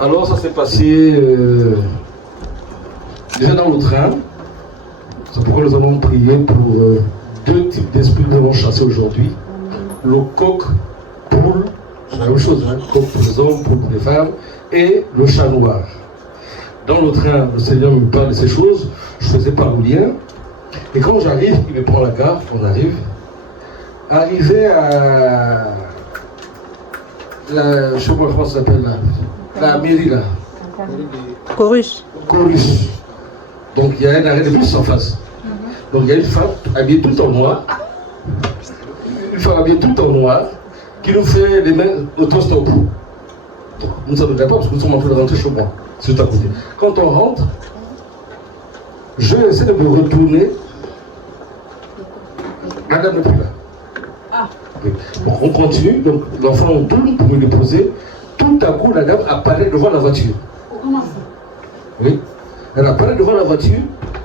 Alors ça s'est passé déjà dans le train. C'est pourquoi nous avons prié pour deux types d'esprits que nous avons chassés aujourd'hui. Le coq poule, c'est la même chose, hein? Coq pour les hommes, poule pour les femmes, et le chat noir. Dans le train, le Seigneur me parle de ces choses, je faisais pas le lien. Et quand j'arrive, il me prend la gare, on arrive. Arrivé à la, je sais pas comment ça s'appelle là, la mairie là. Chorus. Chorus. Donc il y a un arrêt de bus en face. Donc il y a une femme habillée tout en noir. Une femme habillée tout en noir qui nous fait les mains auto-stop. Donc nous ne savons pas parce que nous sommes en train de rentrer chez moi. C'est tout à côté. Quand on rentre, je essaie de me retourner. Madame n'est plus là. Oui. Donc on continue, donc l'enfant on tourne pour me déposer. Tout à coup, la dame apparaît devant la voiture. Comment ça? Oui. Elle apparaît devant la voiture.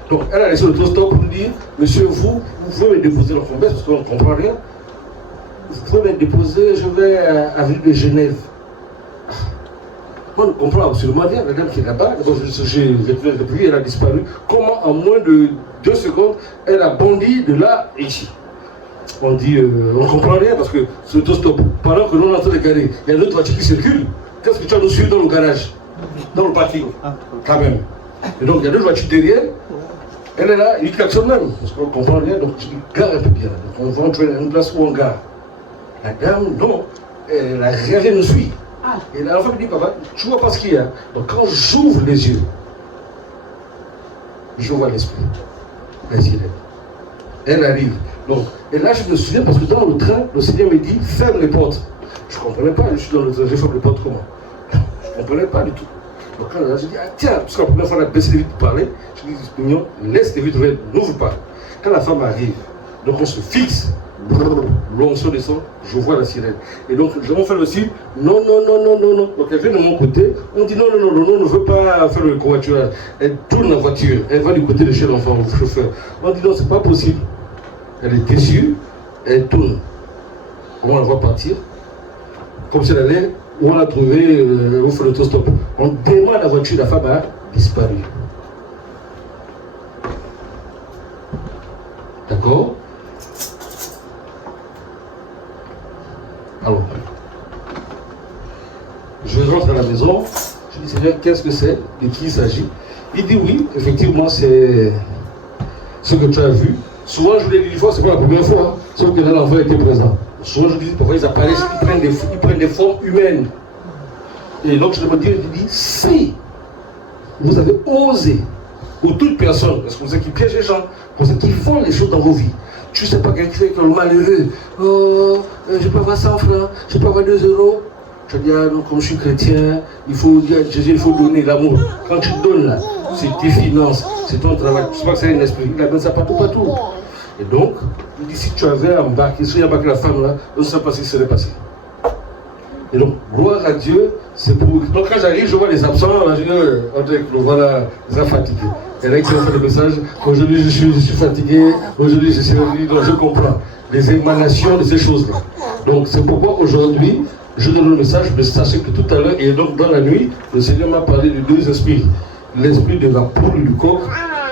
Donc elle a laissé l'autostop pour nous dire, monsieur, vous pouvez me déposer l'enfant parce qu'on ne comprend rien. Vous pouvez me déposer, je vais à Ville de Genève. On ne comprend absolument rien. La dame qui est là-bas, j'ai retrouvé depuis, elle a disparu. Comment en moins de 2 secondes, elle a bondi de là et ici. On dit, on ne comprend rien parce que c'est l'autostop. Pendant que nous on est en train de garer, il y a d'autres voitures qui circulent. Qu'est-ce que tu vas nous suivre dans le garage, dans le parking, quand même. Et donc il y a 2 voitures derrière. Elle est là, il klaxonne même, parce qu'on ne comprend rien. Donc je dis, gare un peu bien. Donc on va trouver une place où on gare. La dame, non, elle a rien nous suit. Et l'enfant me dit, papa, tu vois pas ce qu'il y a. Donc quand j'ouvre les yeux, je vois l'esprit. La sirène. Elle arrive. Donc, et là, je me souviens parce que dans le train, le Seigneur me dit, ferme les portes. Je ne comprenais pas, je suis dans le train, je ferme les portes comment? Je ne comprenais pas du tout. Donc quand là, je dis, ah tiens, parce que la première fois, on a baissé les vitres pour parler, je dis, mignon, laisse les vitres ouvertes, n'ouvre pas. Quand la femme arrive, donc on se fixe, l'onction descend, je vois la sirène. Et donc, je m'en fais le signe, non, non, non, non, non, non. Donc elle vient de mon côté, on dit non, non, non, non, non, on ne veut pas faire le covoiturage. Elle tourne la voiture, elle va du côté de chez l'enfant, au chauffeur. On dit non, c'est pas possible. Elle est déçue, elle tourne. On la voit partir, comme si elle allait, où on l'a trouvé, on fait l'autostop. On démarre la voiture, la femme a disparu. D'accord? Alors, je rentre à la maison, je dis Seigneur, qu'est-ce que c'est? De qui il s'agit? Il dit oui, effectivement, c'est ce que tu as vu. Souvent, je vous l'ai dit une fois, c'est pas la première fois, hein, sauf que là, l'enfant était présent. Souvent, je dis, parfois, ils apparaissent, ils prennent des formes humaines. Et donc, je me dis, si vous avez osé, ou toute personne, parce que vous savez qui piège les gens, vous savez qui font les choses dans vos vies. Tu ne sais pas quelqu'un qui fait que le malheureux, oh, je peux avoir 100 francs, je peux avoir 2 euros. Je dis, ah non, comme je suis chrétien, il faut dire à Jésus, il faut donner l'amour. Quand tu donnes là, c'est tes finances, c'est ton travail. Je sais pas que c'est un esprit, il amène ça partout. Et donc, il dit, si tu avais embarqué, si tu avais embarqué la femme là, on ne sait pas ce qui serait passé. Et donc, gloire à Dieu, c'est pour. Donc, quand j'arrive, je vois les absents, là, je dis, voilà, ils sont fatigués. Il y en a qui ont fait le message, aujourd'hui je suis fatigué, aujourd'hui je suis fatigué, donc je comprends les émanations de ces choses-là. Donc, c'est pourquoi aujourd'hui, je donne le message, mais sachez que tout à l'heure, et donc dans la nuit, le Seigneur m'a parlé de 2 esprits. L'esprit de la poule, du coq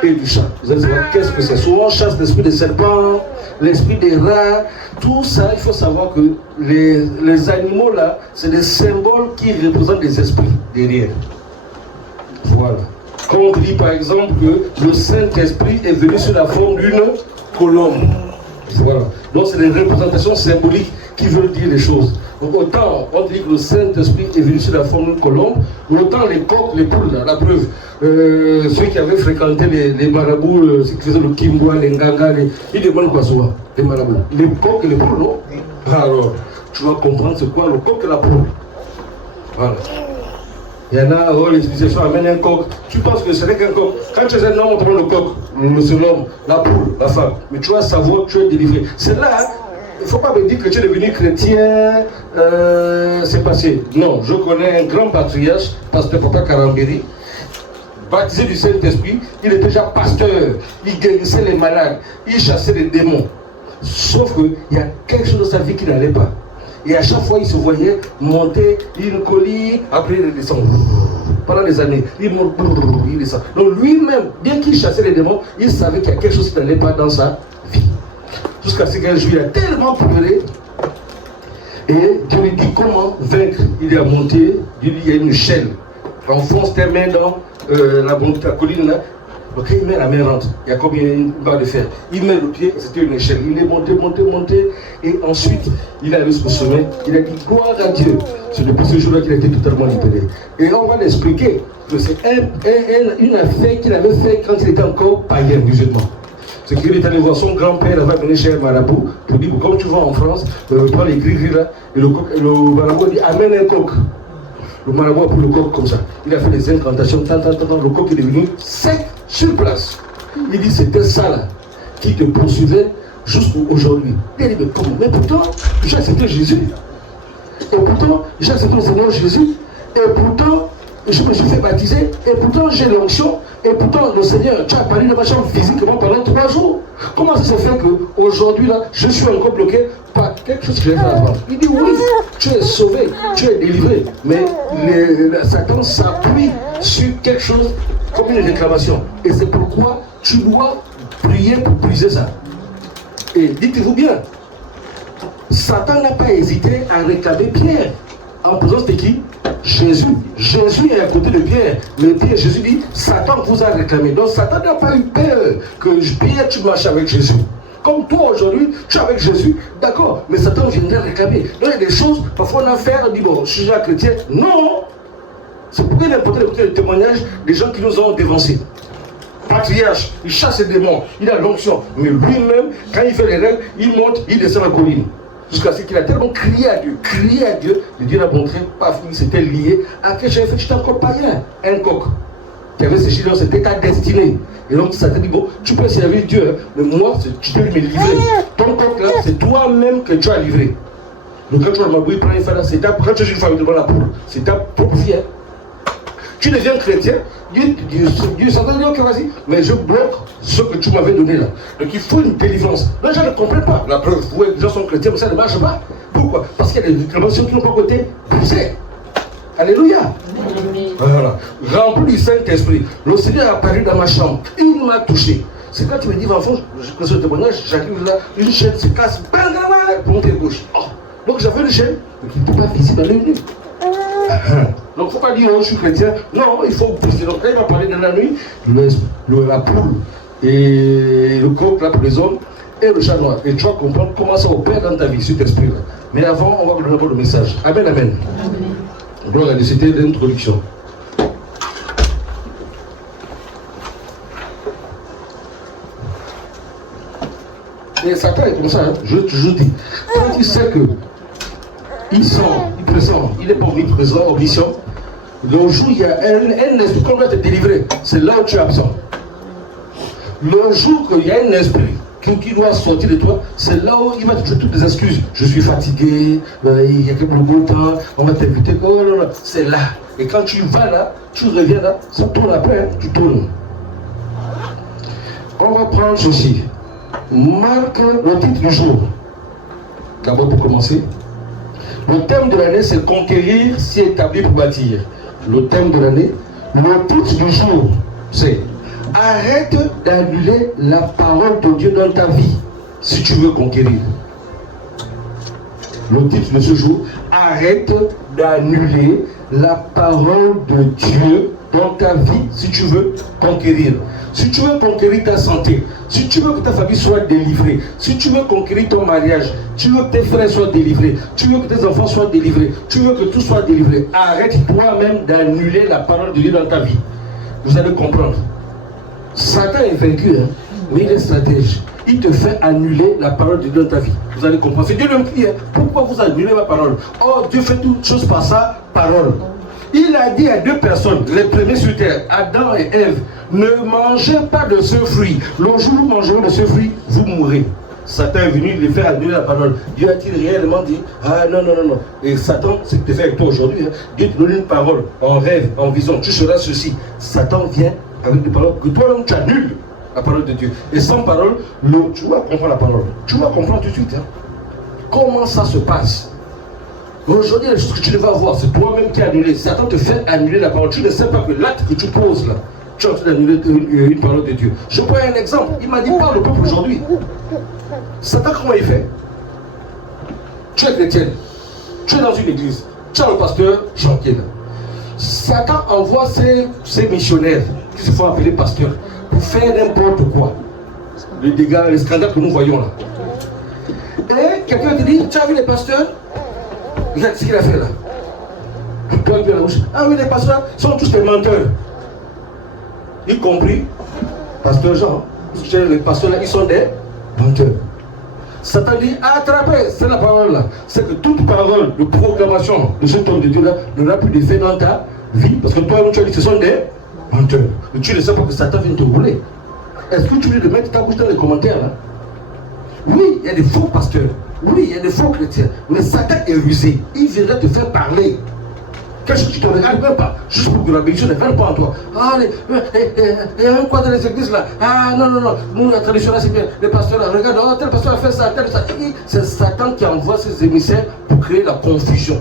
et du chat. Vous allez savoir qu'est-ce que c'est. Souvent on chasse l'esprit des serpents, l'esprit des rats, tout ça, il faut savoir que les animaux là, c'est des symboles qui représentent des esprits derrière. Voilà. Quand on dit par exemple que le Saint-Esprit est venu sous la forme d'une colombe. Voilà. Donc c'est des représentations symboliques qui veulent dire les choses. Donc autant on dit que le Saint-Esprit est venu sous la forme d'une colombe, autant les coqs, les poules, la preuve, ceux qui avaient fréquenté les marabouts, ceux qui faisaient le kimboa, les nganga, ils demandent quoi souvent, les marabouts? Les coqs et les poules, non? Alors, tu vas comprendre c'est quoi le coq et la poule. Voilà. Il y en a, oh, les civilisations amènent un coq. Tu penses que ce n'est qu'un coq. Quand tu es un homme, on te prend le coq, c'est l'homme, la poule, la femme. Mais tu vas savoir que tu es délivré. C'est là, il ne faut pas me dire que tu es devenu chrétien, c'est passé. Non, je connais un grand patriarche, pasteur Papa Karambéry, baptisé du Saint-Esprit, il était déjà pasteur, il guérissait les malades, il chassait les démons. Sauf qu'il y a quelque chose dans sa vie qui n'allait pas. Et à chaque fois, il se voyait monter une colline, après il redescend. pendant des années. Il descend. Donc lui-même, bien qu'il chassait les démons, il savait qu'il y a quelque chose qui n'allait pas dans sa vie. Jusqu'à ce qu'un jour, il a tellement pleuré. Et Dieu lui dit comment vaincre. Il est monté, Dieu lui dit il y a une chaîne. Enfonce tes mains dans la colline là. Donc il met la main rentre. Il y a combien une barre de fer. Il met le pied, c'était une échelle. Il est monté. Et ensuite, il a allé au sommet. Il a dit gloire à Dieu. C'est depuis ce jour-là qu'il a été totalement libéré. Et on va l'expliquer que c'est une affaire qu'il avait fait quand il était encore païen, musulman. C'est qu'il est allé voir son grand-père, il va venir chez un marabout pour dire comme tu vas en France, prends les gris là, et le marabout dit amène un coq. Le marabout a pris le coq comme ça. Il a fait des incantations, le coq est devenu sec sur place. Il dit c'était ça là qui te poursuivait jusqu'aujourd'hui. Il dit mais comment? Mais pourtant, j'ai accepté Jésus. Et pourtant, j'ai accepté le Seigneur Jésus. Et pourtant, je me suis fait baptiser. Et pourtant, j'ai l'onction. Et pourtant, le Seigneur, tu as parlé de ma chambre physiquement pendant 3 jours. Comment ça se fait qu'aujourd'hui, là, je suis encore bloqué par quelque chose que j'ai fait avant? Il dit oui, tu es sauvé, tu es délivré. Mais Satan s'appuie sur quelque chose comme une réclamation. Et c'est pourquoi tu dois prier pour briser ça. Et dites-vous bien, Satan n'a pas hésité à réclamer Pierre. En présence de qui? Jésus. Jésus est à côté de Pierre. Mais Pierre, Jésus dit, Satan vous a réclamé. Donc Satan n'a pas eu peur que Pierre, tu marches avec Jésus. Comme toi aujourd'hui, tu es avec Jésus, d'accord, mais Satan viendrait réclamer. Donc il y a des choses, parfois on a affaire, on dit, bon, je suis un chrétien. Non! C'est pourquoi il a importé le témoignage des gens qui nous ont dévancés. Patriarche, il chasse les démons, il a l'onction. Mais lui-même, quand il fait les règles, il monte, il descend la colline. Jusqu'à ce qu'il a tellement crié à Dieu, et Dieu l'a montré, paf, il s'était lié à quelque chose, tu étais encore païen, un coq. Tu avais séché, c'était ta destinée. Et donc ça t'a dit, bon, tu peux servir Dieu, hein, mais moi, tu peux me livrer. Ton coq là, c'est toi-même que tu as livré. Donc quand tu as le mabouille, prends une femme, c'est ta, quand tu es une femme devant la poule, c'est ta propre vie. Hein. Tu deviens chrétien, Dieu s'entend dire, ok, vas-y, mais je bloque ce que tu m'avais donné là. Donc il faut une délivrance. Là, je ne comprends pas. La preuve, ouais, les gens sont chrétiens, mais ça ne marche pas. Pourquoi? Parce qu'il y a des réclamations qui n'ont pas été brisées. Alléluia. Voilà. Rempli du Saint-Esprit. Le Seigneur est apparu dans ma chambre. Il m'a touché. C'est quand tu me dis, enfant, je ce témoignage, j'arrive là, une chaîne se casse, pour monter gauche. Oh. Donc j'avais une chaîne, donc il ne peut pas visiter dans les minutes. Donc il ne faut pas dire, oh, je suis chrétien. Non, il faut briser. Donc quand il va parler dans la nuit, la poule et le coq là pour les hommes et le chat noir. Et tu vas comprendre comment ça opère dans ta vie, cet esprit-là. Mais avant, on va vous donner le message. Amen, amen. Gloire à Dieu, c'était l'introduction. Et Satan est comme ça, hein. Je dis. Quand il sait que il est pas omniprésent, omniscient, le jour où il y a un esprit qu'on doit te délivrer, c'est là où tu es absent. Le jour qu'il y a un esprit qui doit sortir de toi, c'est là où il va te trouver toutes les excuses. Je suis fatigué, il y a quelques beau temps, on va t'inviter, oh non, non, c'est là. Et quand tu vas là, tu reviens là, ça tourne après, hein, tu tournes. On va prendre ceci. Marque le titre du jour. D'abord pour commencer. Le thème de l'année, c'est conquérir, s'y établir pour bâtir. Le thème de l'année, le titre du jour, c'est arrête d'annuler la parole de Dieu dans ta vie si tu veux conquérir. Le titre de ce jour, arrête d'annuler la parole de Dieu dans ta vie si tu veux conquérir. Si tu veux conquérir ta santé, si tu veux que ta famille soit délivrée, si tu veux conquérir ton mariage, tu veux que tes frères soient délivrés, tu veux que tes enfants soient délivrés, tu veux que tout soit délivré, arrête toi-même d'annuler la parole de Dieu dans ta vie. Vous allez comprendre. Satan est vaincu, hein, mais il est stratège. Il te fait annuler la parole de Dieu dans ta vie. Vous allez comprendre. C'est Dieu le crie. Hein. Pourquoi vous annulez ma parole? Oh, Dieu fait toutes choses par sa parole. Il a dit à 2 personnes, les premiers sur terre, Adam et Ève, ne mangez pas de ce fruit. Le jour où vous mangerez de ce fruit, vous mourrez. Satan est venu les faire annuler la parole. Dieu a-t-il réellement dit, ah non, non, non, non. Et Satan, c'est ce qu'il te fait avec toi aujourd'hui. Hein. Dieu te donne une parole, en rêve, en vision, tu seras ceci. Satan vient avec des paroles que toi-même tu annules la parole de Dieu. Et sans parole, tu vas comprendre la parole. Tu vas comprendre tout de suite. Hein. Comment ça se passe? Aujourd'hui, les choses que tu devais avoir, c'est toi-même qui as annulé. Satan te fait annuler la parole. Tu ne sais pas que l'acte que tu poses là, tu es en train d'annuler une parole de Dieu. Je prends un exemple. Il m'a dit, parle au peuple aujourd'hui. Satan, comment il fait? Tu es chrétien. Tu es dans une église. Tu as le pasteur Jean-Pierre. Satan envoie ses missionnaires, qui se font appeler pasteurs, pour faire n'importe quoi. Les dégâts, les scandales que nous voyons là. Et quelqu'un te dit, tu as vu les pasteurs? Regarde ce qu'il a fait là. Toi, il vient à la bouche. Ah oui, les pasteurs sont tous des menteurs. Y compris pasteur Jean. Parce que les pasteurs là, ils sont des menteurs. Satan dit, attrapez, c'est la parole là. C'est que toute parole de proclamation de cet homme de Dieu là n'aura plus d'effet dans ta vie. Parce que toi, tu as dit que ce sont des menteurs. Mais tu ne sais pas que Satan vient te rouler. Est-ce que tu veux de mettre ta bouche dans les commentaires là? Oui, il y a des faux pasteurs. Oui, il y a des faux chrétiens. Mais Satan est rusé. Il viendra te faire parler. Quelque chose que tu ne te regardes même pas. Juste pour que la bénédiction ne vienne pas en toi. Ah, il y a un quoi dans les églises là. Ah, non. Nous, la tradition là, c'est bien. Les pasteurs là, regarde, oh, tel pasteur a fait ça, tel ça. C'est Satan qui envoie ses émissaires pour créer la confusion.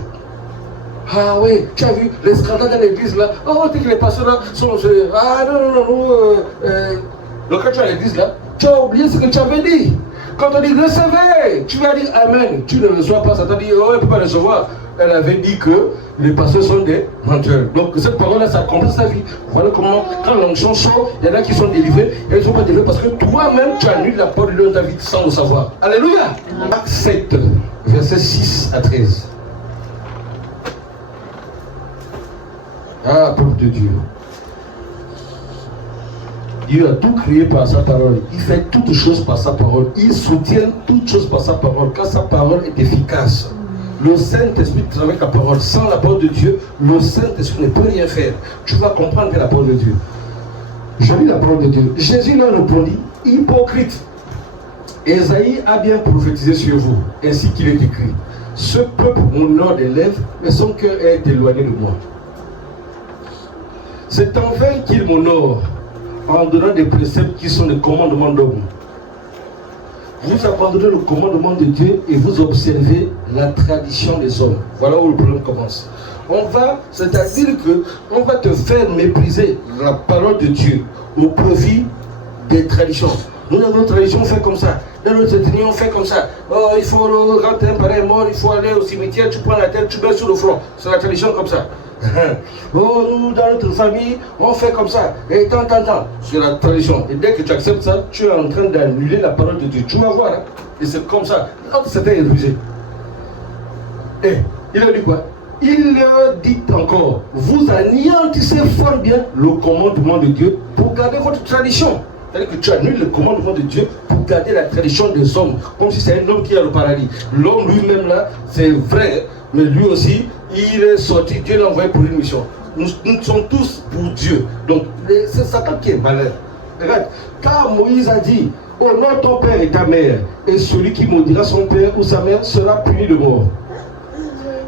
Ah oui, tu as vu les scandales dans l'église là. Oh, tu dis que les pasteurs là sont. Ah, non. Donc quand tu es à l'église là, tu as oublié ce que tu avais dit. Quand on dit recevez, tu vas dire Amen. Tu ne reçois pas, Satan dit oh, elle ne peut pas recevoir. Elle avait dit que les pasteurs sont des menteurs. Donc cette parole-là, ça complète sa vie. Voilà comment, quand l'onction sort, il y en a qui sont délivrés, et ils ne sont pas délivrés parce que toi-même, tu annules la parole de Dieu dans ta vie sans le savoir. Alléluia. Acte 7, versets 6 à 13. Ah, peuple de Dieu. Dieu a tout créé par sa parole. Il fait toutes choses par sa parole. Il soutient toutes choses par sa parole. Quand sa parole est efficace, le Saint-Esprit travaille avec la parole. Sans la parole de Dieu, le Saint-Esprit ne peut rien faire. Tu vas comprendre que la parole de Dieu. Je lis la parole de Dieu. Jésus leur répondit, hypocrite. Ésaïe a bien prophétisé sur vous, ainsi qu'il est écrit. Ce peuple m'honore des lèvres, mais son cœur est éloigné de moi. C'est en vain qu'il m'honore, en donnant des préceptes qui sont des commandements d'hommes. Vous abandonnez le commandement de Dieu et vous observez la tradition des hommes. Voilà où le problème commence. C'est-à-dire que on va te faire mépriser la parole de Dieu au profit des traditions. Nous, dans notre tradition, on fait comme ça. Dans notre ethnie, on fait comme ça. Oh, il faut rentrer un parent mort, il faut aller au cimetière, tu prends la tête, tu mets sur le front. C'est la tradition comme ça. Oh, nous, dans notre famille, on fait comme ça. Et tant. C'est la tradition. Et dès que tu acceptes ça, tu es en train d'annuler la parole de Dieu. Tu vas voir. Hein? Et c'est comme ça. Quand c'était épuisé. Et il a dit quoi? Il leur dit encore, vous anéantissez fort bien le commandement de Dieu pour garder votre tradition. C'est-à-dire que tu annules le commandement de Dieu pour garder la tradition des hommes. Comme si c'est un homme qui a le paradis. L'homme lui-même là, c'est vrai, mais lui aussi, il est sorti, Dieu l'a envoyé pour une mission. Nous sommes tous pour Dieu. Donc, c'est Satan qui est malin. Regarde, car Moïse a dit, honore ton père et ta mère, et celui qui maudira son père ou sa mère sera puni de mort.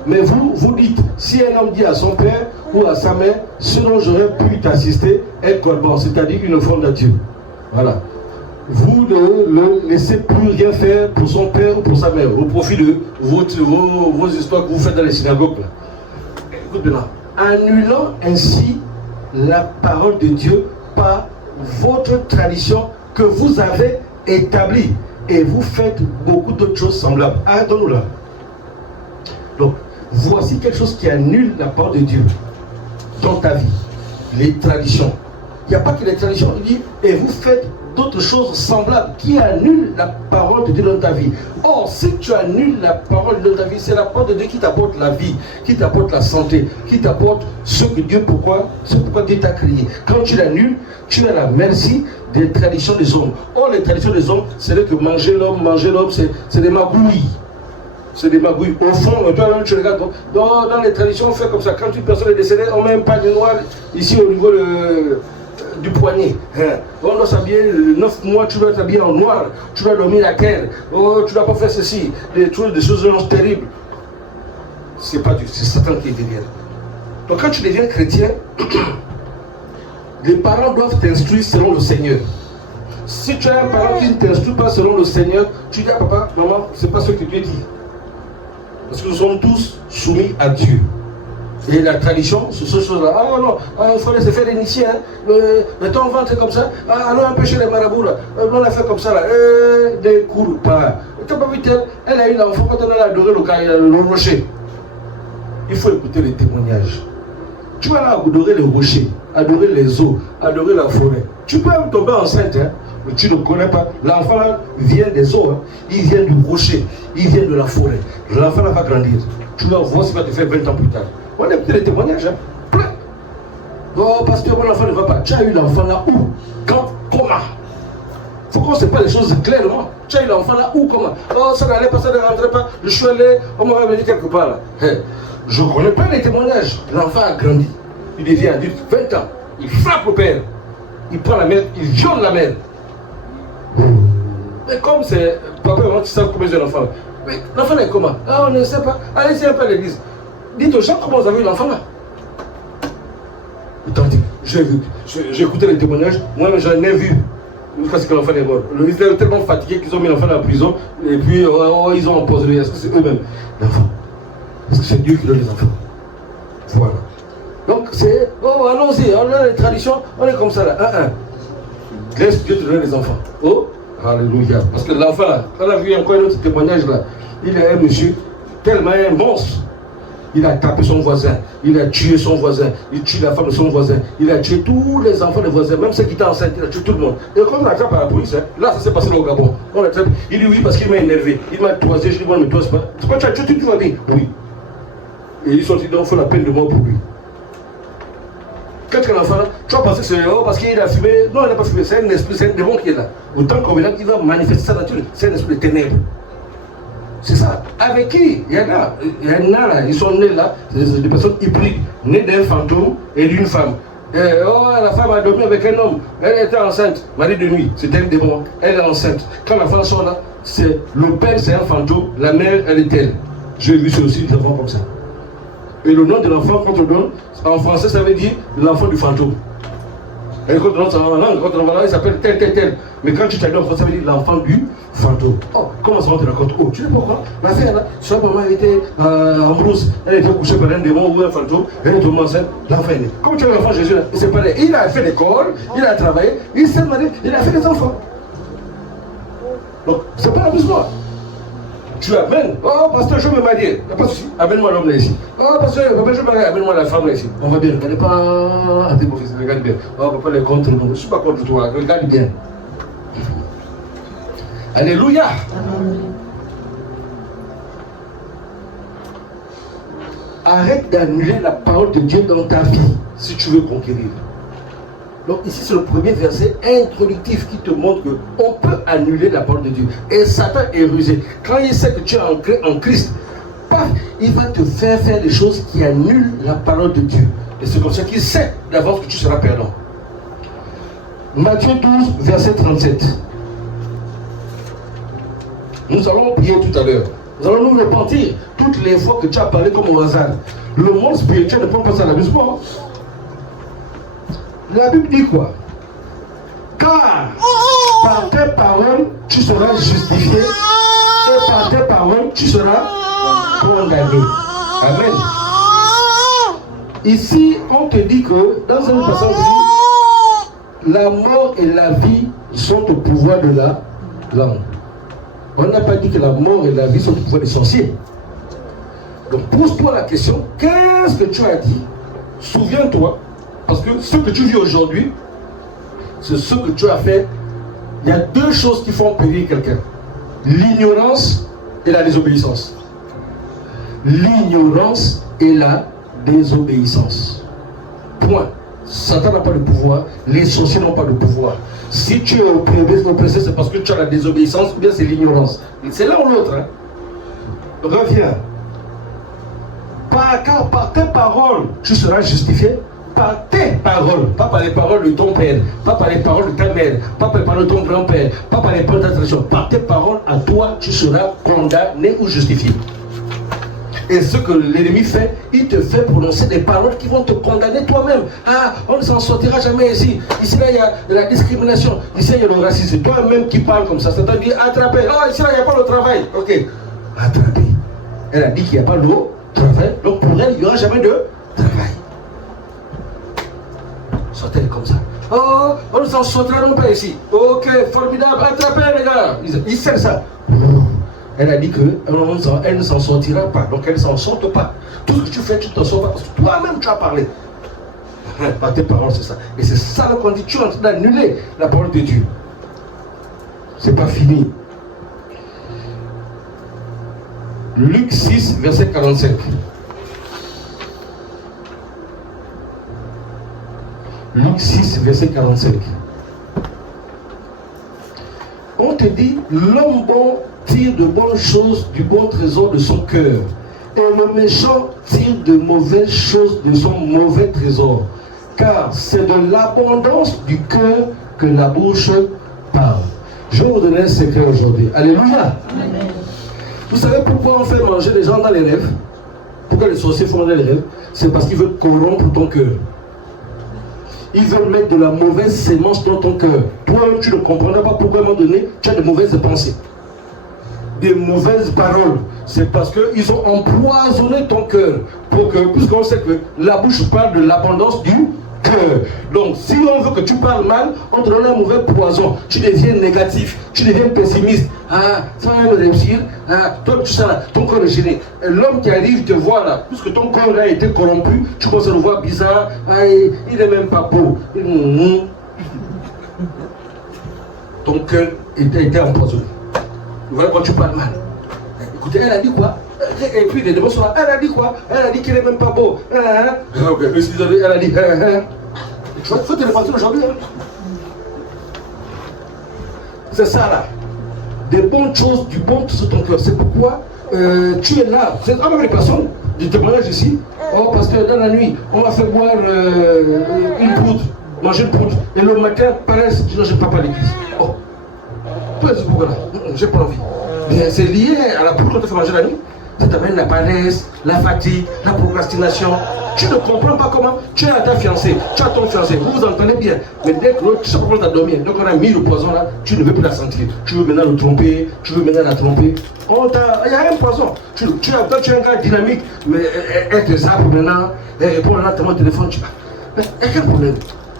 Mais vous dites, si un homme dit à son père ou à sa mère, ce dont j'aurais pu t'assister est corban, c'est-à-dire une offrande à Dieu. Voilà. Vous ne le laissez plus rien faire pour son père ou pour sa mère, au profit de vos histoires que vous faites dans les synagogues. Là. Écoute maintenant, annulant ainsi la parole de Dieu par votre tradition que vous avez établie, et vous faites beaucoup d'autres choses semblables. Arrêtons-nous là. Donc, voici quelque chose qui annule la parole de Dieu dans ta vie. Les traditions. Il n'y a pas que les traditions. Il dit, et vous faites d'autres choses semblables qui annulent la parole de Dieu dans ta vie. Or, si tu annules la parole de ta vie, c'est la parole de Dieu qui t'apporte la vie, qui t'apporte la santé, qui t'apporte ce que Dieu, pourquoi Dieu t'a créé. Quand tu l'annules, tu es à la merci des traditions des hommes. Or, les traditions des hommes, c'est que manger l'homme, c'est des magouilles. C'est des magouilles. Au fond, toi-même, tu regardes. Dans les traditions, on fait comme ça. Quand une personne est décédée, on met un pagne noir ici au niveau du poignet. On doit s'habiller 9 mois, tu dois t'habiller en noir. Tu dois dormir la terre. Oh, tu ne dois pas faire ceci. Des choses terribles. C'est pas Dieu, c'est Satan qui est derrière. Donc quand tu deviens chrétien, les parents doivent t'instruire selon le Seigneur. Si tu as un parent qui ne t'instruit pas selon le Seigneur, tu dis à papa, maman, c'est pas ce que Dieu dit. Parce que nous sommes tous soumis à Dieu. Et la tradition, c'est ces choses-là. Ah non, il faut laisser faire l'initié. Hein. Ton ventre c'est comme ça. Ah non, empêcher les marabouts là. On l'a fait comme ça là. Des cours pas. Tu n'as pas vu elle a eu l'enfant quand on a adoré le rocher. Il faut écouter les témoignages. Tu vas là adorer les rochers, adorer les eaux, adorer la forêt. Tu peux même tomber enceinte, hein, mais tu ne connais pas. L'enfant là vient des eaux, hein. Il vient du rocher, il vient de la forêt. L'enfant là va grandir. Tu vas voir ce qu'il va te faire 20 ans plus tard. On a écouté les témoignages, hein. Plein. Oh, parce que mon enfant ne va pas. Tu as eu l'enfant là où? Quand? Comment? Il faut qu'on ne sait pas les choses clairement. Tu as eu l'enfant là où? Comment? Oh, ça n'allait pas, ça ne rentrait pas. Je suis allé, on m'avait venu quelque part là. Hey. Je ne connais pas les témoignages. L'enfant a grandi. Il devient adulte, 20 ans. Il frappe le père. Il prend la mère, il viole la mère. Mais comme c'est... Papa et maman, tu sais combien j'ai l'enfant. Mais l'enfant est comment? Ah, on ne sait pas. Allez-y un peu à l'église. Dites aux gens comment vous avez eu l'enfant là. Attendez, j'ai vu. J'ai écouté les témoignages. Moi, j'en ai vu. Jusqu'à ce que l'enfant est mort. Le ministère est tellement fatigué qu'ils ont mis l'enfant dans la prison. Et puis, ils ont empoisonné. Est-ce que c'est eux-mêmes? L'enfant. Parce que c'est Dieu qui donne les enfants. Voilà. Donc c'est, oh allons-y, on a les traditions, on est comme ça là. Laisse Dieu te donner les enfants. Oh, alléluia. Parce que l'enfant là, on a vu encore un autre témoignage là. Il est un monsieur tellement un monstre. Il a tapé son voisin, il a tué son voisin, il tue la femme de son voisin, il a tué tous les enfants des voisins, même ceux qui étaient enceintes, il a tué tout le monde. Et quand on l'attrape à la police, hein, là ça s'est passé au Gabon. On l'attrape, il dit oui parce qu'il m'a énervé, il m'a toisé, je dis moi ne me toise pas. C'est pas tu as tué toute ta vie? Oui. Et ils sont dit non, il faut la peine de mort pour lui. Quand tu as un enfant, tu vas penser que c'est parce qu'il a fumé. Non, il n'a pas fumé, c'est un esprit, c'est un démon qui est là. Autant qu'on vient, il va manifester sa nature, c'est un esprit de ténèbres. C'est ça. Avec qui? Il y en a là, ils sont nés là, c'est des personnes hybrides, nées d'un fantôme et d'une femme. La femme a dormi avec un homme, elle était enceinte, mari de nuit, c'était un démon, elle est enceinte. Quand la femme sort là, c'est le père c'est un fantôme, la mère elle est elle. J'ai vu ça aussi des enfants comme ça. Et le nom de l'enfant qu'on te donne, en français ça veut dire l'enfant du fantôme. Et quand on donne en langue, quand on va là, il s'appelle tel. Mais quand tu t'appelles en français, ça veut dire l'enfant du fantôme. Oh, comment ça va te raconter? Oh, tu sais pourquoi? L'affaire là, sa maman était en brousse, elle était couchée par un démon ou un fantôme, elle est tombée enceinte, l'enfant est né. Comme tu as l'enfant Jésus là, c'est pareil. Il a fait l'école, il a travaillé, il s'est marié, il a fait des enfants. Donc, c'est pas l'amusement. Tu amènes, oh pasteur, je veux me marier, il n'y a pas de souci, amène-moi l'homme là ici. Oh pasteur, je veux me marier, amène-moi la femme là ici. On va bien, regardez pas à tes beaux-fils, regarde bien. Oh papa, les contre nous, je ne suis pas contre toi, regarde bien. Alléluia. Arrête d'annuler la parole de Dieu dans ta vie si tu veux conquérir. Donc ici c'est le premier verset introductif qui te montre qu'on peut annuler la parole de Dieu. Et Satan est rusé. Quand il sait que tu es ancré en Christ, paf, il va te faire des choses qui annulent la parole de Dieu. Et c'est comme ça qu'il sait d'avance que tu seras perdant. Matthieu 12, verset 37. Nous allons prier tout à l'heure. Nous allons nous repentir toutes les fois que tu as parlé comme au hasard. Le monde spirituel ne prend pas ça à l'amusement. La Bible dit quoi? Car par tes paroles, tu seras justifié et par tes paroles, tu seras condamné. Amen. Ici, on te dit que dans un passage, la mort et la vie sont au pouvoir de la langue. On n'a pas dit que la mort et la vie sont au pouvoir des sorciers. Donc pose-toi la question, qu'est-ce que tu as dit? Souviens-toi. Parce que ce que tu vis aujourd'hui, c'est ce que tu as fait. Il y a deux choses qui font périr quelqu'un. L'ignorance et la désobéissance. L'ignorance et la désobéissance. Point. Satan n'a pas de pouvoir, les sorciers n'ont pas de pouvoir. Si tu es oppressé, c'est parce que tu as la désobéissance ou bien c'est l'ignorance. C'est l'un ou l'autre. Hein? Reviens. Car par tes paroles, tu seras justifié. Par tes paroles, pas par les paroles de ton père, pas par les paroles de ta mère, pas par les paroles de ton grand-père, pas par les paroles de ta tradition. Par tes paroles, à toi, tu seras condamné ou justifié. Et ce que l'ennemi fait, il te fait prononcer des paroles qui vont te condamner toi-même. Ah, on ne s'en sortira jamais ici. Ici, là, il y a la discrimination. Ici, il y a le racisme. C'est toi-même qui parles comme ça. C'est-à-dire, attrapez. Oh, ici, là, il n'y a pas le travail. Ok. Attrapez. Elle a dit qu'il n'y a pas d'eau, travail. Donc pour elle, il n'y aura jamais de travail. Sortez comme ça. Oh, on ne s'en sortira non pas ici. Ok, formidable, attrapez les gars. Ils savent ça. Elle a dit qu'elle ne s'en sortira pas. Donc elle ne s'en sorte pas. Tout ce que tu fais, tu ne t'en sors pas. Parce que toi-même, tu as parlé. Par tes paroles, c'est ça. Et c'est ça qu'on dit. Tu es en train d'annuler la parole de Dieu. C'est pas fini. Luc 6, verset 45. Luc 6, verset 45. On te dit, l'homme bon tire de bonnes choses du bon trésor de son cœur. Et le méchant tire de mauvaises choses de son mauvais trésor. Car c'est de l'abondance du cœur que la bouche parle. Je vais vous donner un secret aujourd'hui. Alléluia. Amen. Vous savez pourquoi on fait manger les gens dans les rêves? Pourquoi les sorciers font manger les rêves? C'est parce qu'ils veulent corrompre ton cœur. Ils veulent mettre de la mauvaise sémence dans ton cœur. Toi-même, tu ne comprendras pas pourquoi à un moment donné, tu as de mauvaises pensées. Des mauvaises paroles. C'est parce qu'ils ont empoisonné ton cœur. Pour que, puisqu'on sait que la bouche parle de l'abondance du cœur. Donc, si on veut que tu parles mal, on te donne un mauvais poison. Tu deviens négatif, tu deviens pessimiste. Ah, ça va me réussir. Ah, toi, tu sais là, ton corps est gêné. L'homme qui arrive te voit là, puisque ton corps a été corrompu, tu commences à le voir bizarre. Ah, il n'est même pas beau. Ton cœur a été empoisonné. Voilà quand tu parles mal. Écoutez, elle a dit quoi? Et puis les démons sont là. Elle a dit quoi? Elle a dit qu'il n'est même pas beau. Ok, elle a dit. Il faut téléphoner aujourd'hui. C'est ça là. Des bonnes choses, du bon sur ton cœur. C'est pourquoi tu es là. C'est avec les personnes du témoignage ici. Oh, parce que dans la nuit, on m'a fait boire une poudre, manger une poudre. Et le matin, pareil, je ne pars pas à l'église. Oh. Pourquoi là? J'ai pas envie. Mais c'est lié à la poudre qu'on te fait manger la nuit. Ça t'amène la paresse, la fatigue, la procrastination. Tu ne comprends pas comment. Tu as ta fiancée, tu as ton fiancé, vous vous entendez bien. Mais dès que l'autre, tu sais pas comment t'as dormi. Donc on a mis le poison là, tu ne veux plus la sentir. Tu veux maintenant le tromper, tu veux maintenant la tromper. Il y a un poison. Toi tu es un gars dynamique, mais elle te zappe maintenant, elle répond là, tu as mon téléphone, tu vas. Mais quel problème?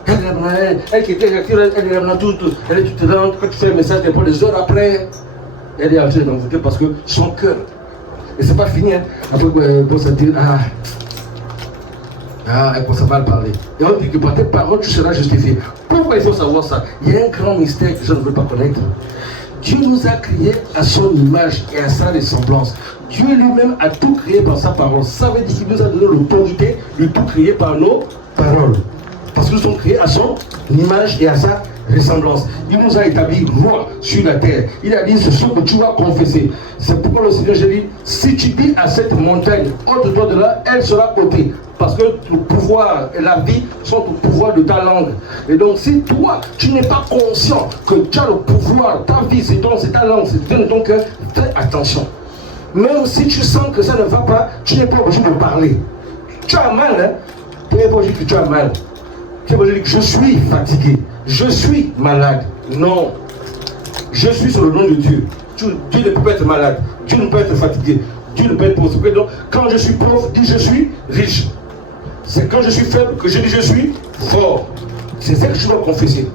Elle qui était elle est là tout. Elle est tout dedans, quand tu fais un message, elle des heures après. Elle est en train d'envoûter parce que son cœur. Et c'est pas fini, hein. Après, pour se dire, elle commence à mal parler. Et on dit que par tes paroles, tu seras justifié. Pourquoi il faut savoir ça? Il y a un grand mystère que je ne veux pas connaître. Dieu nous a créés à son image et à sa ressemblance. Dieu lui-même a tout créé par sa parole. Ça veut dire qu'il nous a donné l'autorité de tout créer par nos paroles. Parce que nous sommes créés à son image et à sa ressemblance. Il nous a établi roi sur la terre. Il a dit, c'est ce que tu vas confesser. C'est pourquoi le Seigneur, j'ai dit, si tu dis à cette montagne, ôte-toi de là, elle sera ôtée. Parce que le pouvoir et la vie sont au pouvoir de ta langue. Et donc, si toi, tu n'es pas conscient que tu as le pouvoir, ta vie, c'est ta langue, c'est ton cœur, fais attention. Même si tu sens que ça ne va pas, tu n'es pas obligé de parler. Tu as mal, hein? Tu n'es pas obligé que tu as mal. Tu n'es pas obligé que je suis fatigué. Je suis malade. Non. Je suis sur le nom de Dieu. Dieu ne peut pas être malade. Dieu ne peut pas être fatigué. Dieu ne peut être pauvre. Donc, quand je suis pauvre, dis je suis riche. C'est quand je suis faible que je dis je suis fort. C'est ça que je dois confesser.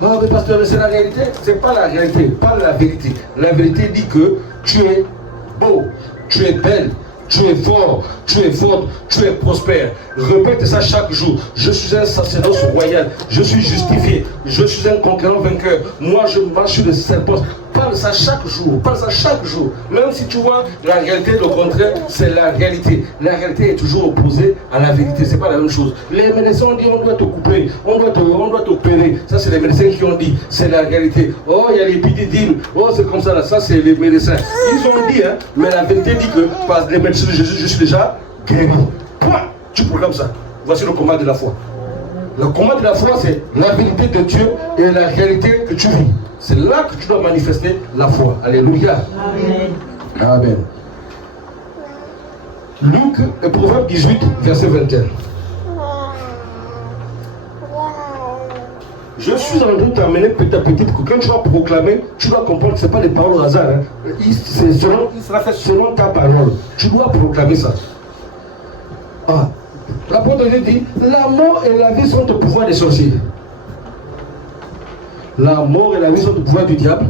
Non, mais pasteur, c'est la réalité. C'est pas la réalité, pas la vérité. La vérité dit que tu es beau, tu es belle, tu es fort, tu es forte, tu es prospère. Répète ça chaque jour. Je suis un sacerdoce royal. Je suis justifié. Je suis un conquérant vainqueur. Moi, je marche sur le serpent. Parle ça chaque jour. Parle ça chaque jour. Même si tu vois la réalité, le contraire, c'est la réalité. La réalité est toujours opposée à la vérité. C'est pas la même chose. Les médecins ont dit on doit te couper, on doit t'opérer. Ça, c'est les médecins qui ont dit. C'est la réalité. Oh, il y a l'épidémie. Oh, c'est comme ça. Là. Ça, c'est les médecins. Ils ont dit, hein, mais la vérité dit que par les médecins de Jésus, je suis déjà guéri. Point. Tu proclames ça. Voici le combat de la foi. Le combat de la foi, c'est la vérité de Dieu et la réalité que tu vis. C'est là que tu dois manifester la foi. Alléluia. Amen. Amen. Luc, Proverbe 18, verset 21. Je suis en train de t'amener petit à petit que quand tu vas proclamer, tu dois comprendre que ce n'est pas des paroles au hasard. Hein. Il sera fait selon ta parole. Tu dois proclamer ça. Ah. L'apôtre de Dieu dit, la mort et la vie sont au pouvoir des sorciers. La mort et la vie sont au pouvoir du diable.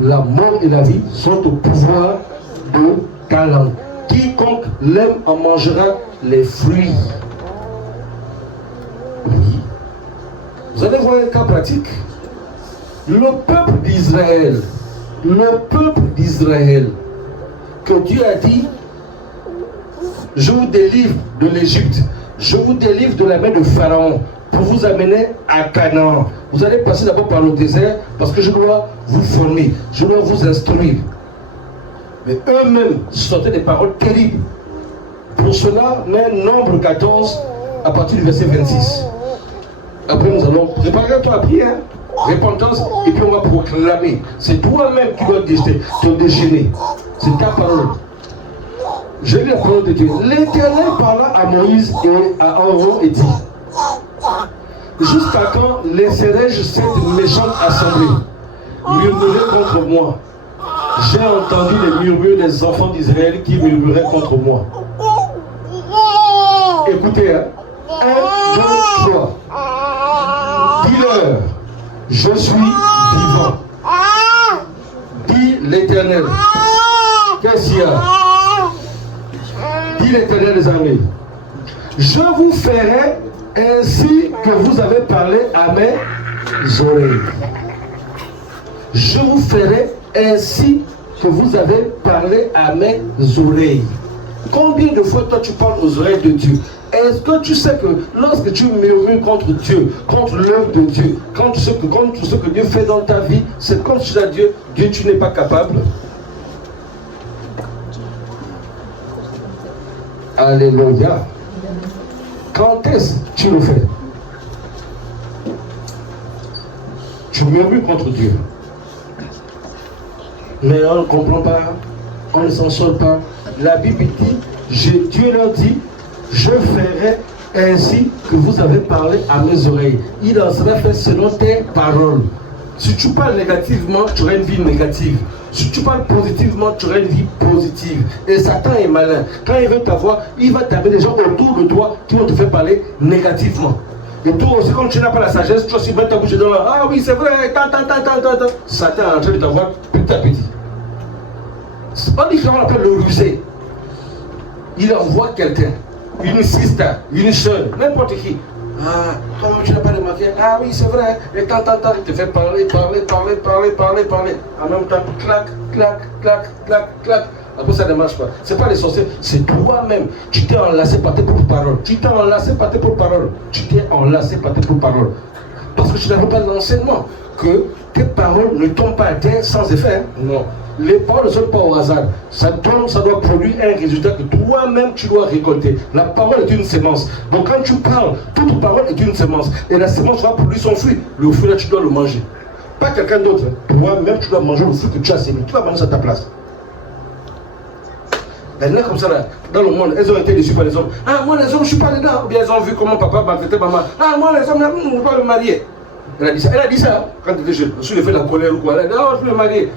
La mort et la vie sont au pouvoir de ta langue. Quiconque l'aime en mangera les fruits. Oui. Vous allez voir un cas pratique. Le peuple d'Israël, que Dieu a dit, je vous délivre de l'Égypte, je vous délivre de la main de Pharaon pour vous amener à Canaan. Vous allez passer d'abord par le désert parce que je dois vous former, je dois vous instruire. Mais eux-mêmes sortaient des paroles terribles. Pour cela, mais Nombre 14 à partir du verset 26. Après nous allons préparer toi à prier, hein? Repentance, et puis on va proclamer. C'est toi-même qui dois te déchaîner. C'est ta parole. Je lis la parole de Dieu. L'Éternel parla à Moïse et à Aaron et dit, jusqu'à quand laisserai-je cette méchante assemblée murmurer contre moi? J'ai entendu les murmures des enfants d'Israël qui murmuraient contre moi. Écoutez, hein? 1, 2, 3. Dis-leur, je suis vivant. Dis l'Éternel. Qu'est-ce qu'il y a? Dit l'Éternel des armées. Je vous ferai ainsi que vous avez parlé à mes oreilles. Je vous ferai ainsi que vous avez parlé à mes oreilles. Combien de fois toi tu parles aux oreilles de Dieu? Est-ce que tu sais que lorsque tu murmures contre Dieu, contre l'œuvre de Dieu, contre ce que Dieu fait dans ta vie, c'est comme tu dis à Dieu, Dieu tu n'es pas capable? Alléluia. Quand est-ce que tu le fais? Tu murmures contre Dieu. Mais on ne comprend pas, on ne s'en sort pas. La Bible dit, Dieu leur dit, je ferai ainsi que vous avez parlé à mes oreilles. Il en sera fait selon tes paroles. Si tu parles négativement, tu auras une vie négative. Si tu parles positivement, tu auras une vie positive. Et Satan est malin. Quand il veut t'avoir, il va t'amener des gens autour de toi qui vont te faire parler négativement. Et toi aussi, comme tu n'as pas la sagesse, tu vas aussi mettre ta bouche dedans. Ah oui, c'est vrai, Satan est en train de t'avoir petit à petit. On dit qu'on l'appelle le rusé. Il envoie quelqu'un, une sister, une soeur, n'importe qui. Ah, toi tu n'as pas remarqué. Ah oui, c'est vrai. Et il te fait parler. En même temps, clac. Après ça ne marche pas. Ce n'est pas les sorciers, c'est toi-même. Tu t'es enlacé par tes propres paroles. Tu t'es enlacé par tes propres paroles. Parce que tu n'avais pas l'enseignement que tes paroles ne tombent pas à terre sans effet. Non. Les paroles ne sont pas au hasard. Ça tombe, ça doit produire un résultat que toi-même tu dois récolter. La parole est une sémence. Donc quand tu parles, toute parole est une sémence. Et la sémence va produire son fruit. Le fruit là, tu dois le manger. Pas quelqu'un d'autre. Toi-même, tu dois manger le fruit que tu as sémé. Tu vas manger ça à ta place. Maintenant, comme ça, là, dans le monde, elles ont été déçues par les hommes. Ah, moi, les hommes, je ne suis pas dedans. Ou bien elles ont vu comment papa maltraitait maman. Ah, moi, les hommes, je ne veux pas me marier. Elle a dit ça. Quand elle était jeune. Je suis fait la colère ou quoi. Elle a dit, oh, je veux me marier.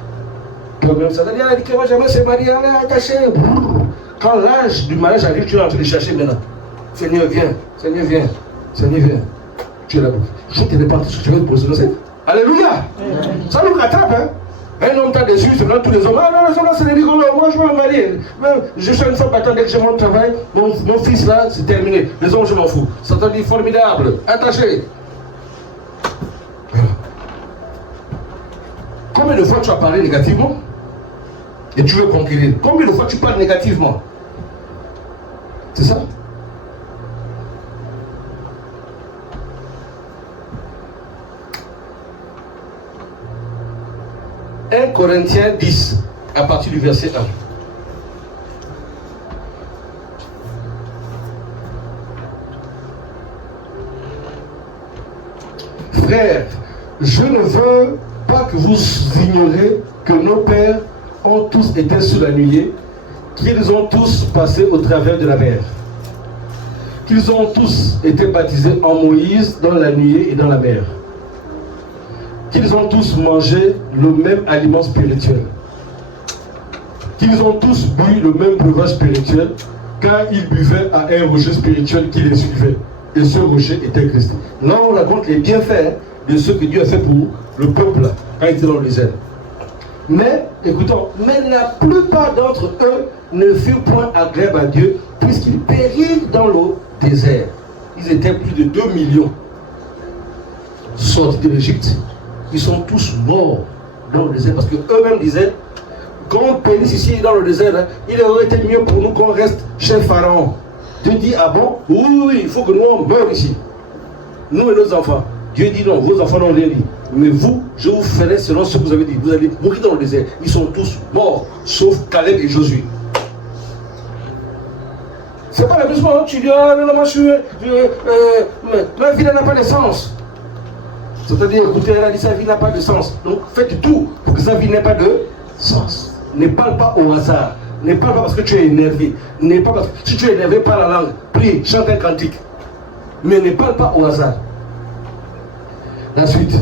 Même ça, elle a dit qu'elle ne va jamais se marier. Elle est attachée. Quand l'âge du mariage arrive, tu es en train de chercher maintenant. Seigneur, viens. Tu es là. Je te répands tout ce que tu veux pour ce. Alléluia. Ça nous rattrape, hein. Un homme t'a déçu, c'est dans tous les hommes. Ah non, les hommes là, c'est des rigolos. Moi, je veux me marier. Je suis une femme battante dès que j'ai mon travail. Mon fils là, c'est terminé. Les hommes, je m'en fous. Ça t'a dit formidable. Attaché. Voilà. Combien de fois tu as parlé négativement et tu veux conquérir? Combien de fois tu parles négativement? C'est ça? « 1 Corinthiens 10, à partir du verset 1. Frères, je ne veux pas que vous ignorez que nos pères ont tous été sous la nuée, qu'ils ont tous passé au travers de la mer. qu'ils ont tous été baptisés en Moïse dans la nuée et dans la mer, qu'ils ont tous mangé le même aliment spirituel, qu'ils ont tous bu le même breuvage spirituel, car ils buvaient à un rocher spirituel qui les suivait. Et ce rocher était Christ. Là, on raconte les bienfaits de ce que Dieu a fait pour le peuple quand il était dans le désert. Mais, écoutons, mais la plupart d'entre eux ne furent point agréables à Dieu, puisqu'ils périrent dans le désert. Ils étaient plus de 2 millions sortis de l'Égypte. Ils sont tous morts dans le désert, parce qu'eux-mêmes disaient, quand on périsse ici dans le désert, hein, il aurait été mieux pour nous qu'on reste chez Pharaon. Dieu dit, ah bon? Oui, il faut que nous on meure ici. Nous et nos enfants. Dieu dit non, vos enfants n'ont rien dit. Mais vous, je vous ferai selon ce que vous avez dit. Vous allez mourir dans le désert. Ils sont tous morts, sauf Caleb et Josué. C'est pas l'amusement, tu dis, ah non, moi je suis. Ma vie n'a pas de sens. C'est-à-dire, écoutez, elle a dit, sa vie n'a pas de sens. Donc faites tout pour que sa vie n'ait pas de sens. Ne parle pas au hasard. Ne parle pas parce que tu es énervé. Ne parle pas parce que si tu es énervé, parle la langue. Prie, chante un cantique. Mais ne parle pas au hasard. La suite.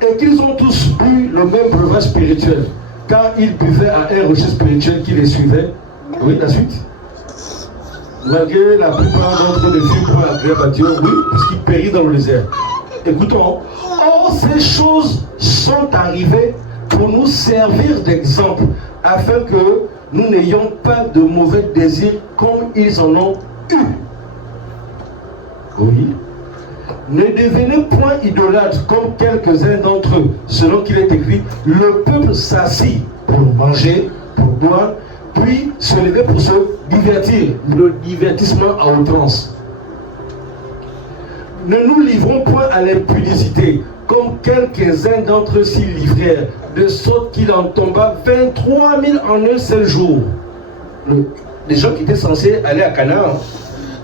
Et qu'ils ont tous bu le même breuvage spirituel, car ils buvaient à un rocher spirituel qui les suivait. Oui, la suite. Malgré la plupart d'entre eux ne furent point agréables à Dieu, oui, puisqu'ils périrent dans le désert. Écoutons. Or, ces choses sont arrivées pour nous servir d'exemple, afin que nous n'ayons pas de mauvais désirs comme ils en ont eu. Oui. Ne devenez point idolâtres comme quelques-uns d'entre eux, selon qu'il est écrit, le peuple s'assit pour manger, pour boire, puis se lever pour se divertir, le divertissement à outrance. Ne nous livrons point à l'impudicité, comme quelques-uns d'entre eux s'y livrèrent, de sorte qu'il en tomba 23 000 en un seul jour. Les gens qui étaient censés aller à Canaan,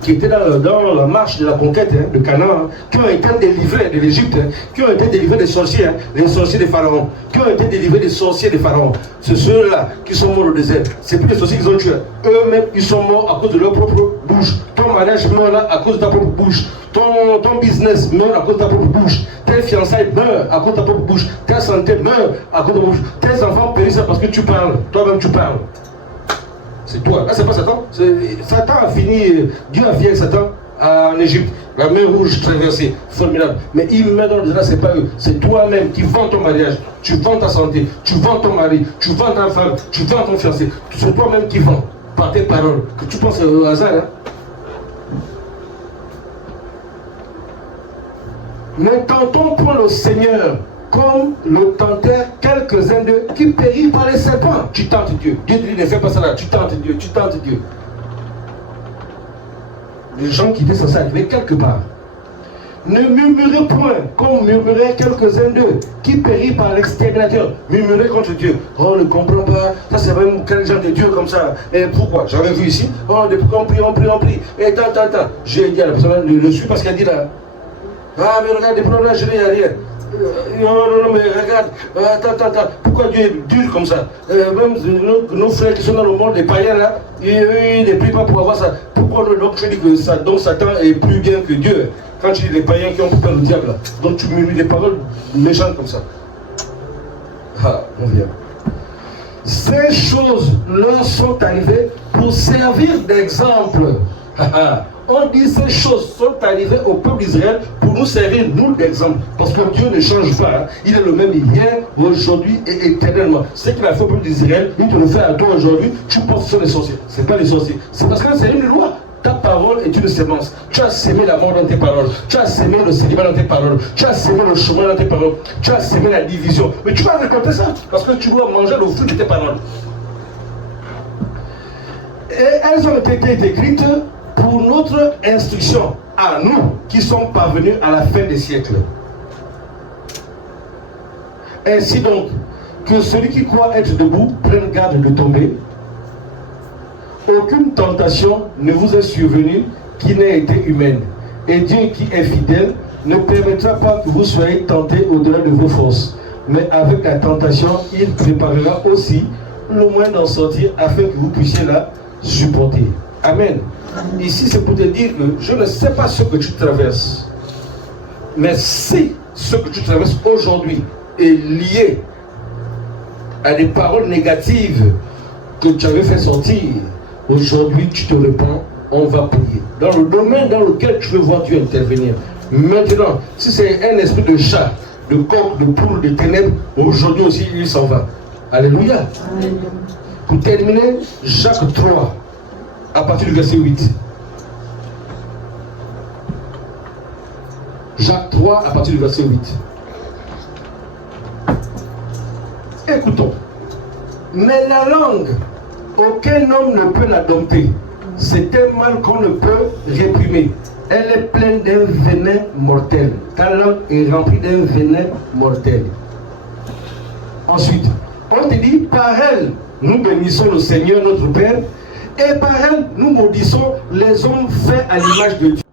qui étaient dans la marche de la conquête de Canaan, qui ont été délivrés de l'Égypte, qui ont été délivrés des sorciers, les sorciers de Pharaon, qui ont été délivrés des sorciers de Pharaon. C'est ceux-là qui sont morts au désert. C'est plus les sorciers qu'ils ont tués. Eux-mêmes, ils sont morts à cause de leur propre bouche. Ton mariage meurt là à cause de ta propre bouche. Ton business meurt à cause de ta propre bouche. Tes fiançailles meurent à cause de ta propre bouche. Ta santé meurt à cause de ta bouche. Tes enfants périssent parce que tu parles. Toi-même, tu parles. C'est toi. Là, c'est pas Satan. Satan a fini. Dieu a fini avec Satan en Égypte. La mer rouge traversée. Formidable. Mais il meurt dans le désert, c'est pas eux. C'est toi-même qui vends ton mariage. Tu vends ta santé. Tu vends ton mari. Tu vends ta femme. Tu vends ton fiancé. C'est toi-même qui vends. Par tes paroles. Que tu penses au hasard. Hein? Ne tentons point le Seigneur comme le tentèrent quelques-uns d'eux qui périrent par les serpents. Tu tentes Dieu. Dieu te dit ne fais pas ça là. Tu tentes Dieu. Tu tentes Dieu. Les gens qui étaient censés arriver quelque part. Ne murmurez point comme murmuraient quelques-uns d'eux qui périrent par l'exterminateur. Murmurez contre Dieu. Oh, on ne comprend pas. Ça c'est même quel genre de Dieu comme ça. Et pourquoi? J'avais vu ici. Oh, depuis qu'on prie, on prie, on prie. Et tant. J'ai dit à la personne, le suis parce qu'elle dit là. Ah, mais regarde, des problèmes, je n'ai rien. Non, mais regarde, attends, pourquoi Dieu est dur comme ça? Même nos frères qui sont dans le monde, les païens là, ils ne prient pas pour avoir ça. Pourquoi donc je dis que ça, donc Satan est plus bien que Dieu? Quand tu dis les païens qui ont peur du diable là, donc tu murmures des paroles méchantes comme ça. Ah, on vient. Ces choses leur sont arrivées pour servir d'exemple. On dit ces choses sont arrivées au peuple d'Israël pour nous servir, nous, d'exemple. Parce que Dieu ne change pas. Hein. Il est le même hier, aujourd'hui et éternellement. Ce qu'il a fait au peuple d'Israël, il te le fait à toi aujourd'hui. Tu penses que ce sont les sorciers. Ce n'est pas les sorciers. C'est parce que c'est une loi. Ta parole est une sémence. Tu as sémé la mort dans tes paroles. Tu as sémé le célibat dans tes paroles. Tu as sémé le chemin dans tes paroles. Tu as sémé la division. Mais tu vas récolter ça. Parce que tu dois manger le fruit de tes paroles. Et elles ont été écrites pour notre instruction, à nous qui sommes parvenus à la fin des siècles. Ainsi donc, que celui qui croit être debout prenne garde de tomber. Aucune tentation ne vous est survenue qui n'ait été humaine. Et Dieu qui est fidèle ne permettra pas que vous soyez tentés au-delà de vos forces. Mais avec la tentation, il préparera aussi le moyen d'en sortir afin que vous puissiez la supporter. Amen. Ici, c'est pour te dire que je ne sais pas ce que tu traverses. Mais si ce que tu traverses aujourd'hui est lié à des paroles négatives que tu avais fait sortir, aujourd'hui tu te repens, on va prier. Dans le domaine dans lequel tu veux voir Dieu intervenir. Maintenant, si c'est un esprit de chat, de coq, de poule, de ténèbres, aujourd'hui aussi il s'en va. Alléluia. Amen. Pour terminer, Jacques 3, à partir du verset 8. Jacques 3, à partir du verset 8. Écoutons. Mais la langue, aucun homme ne peut la dompter. C'est un mal qu'on ne peut réprimer. Elle est pleine d'un venin mortel. Ta langue est remplie d'un venin mortel. Ensuite, on te dit, par elle, nous bénissons le Seigneur notre Père, et par elle, nous maudissons les hommes faits à l'image de Dieu.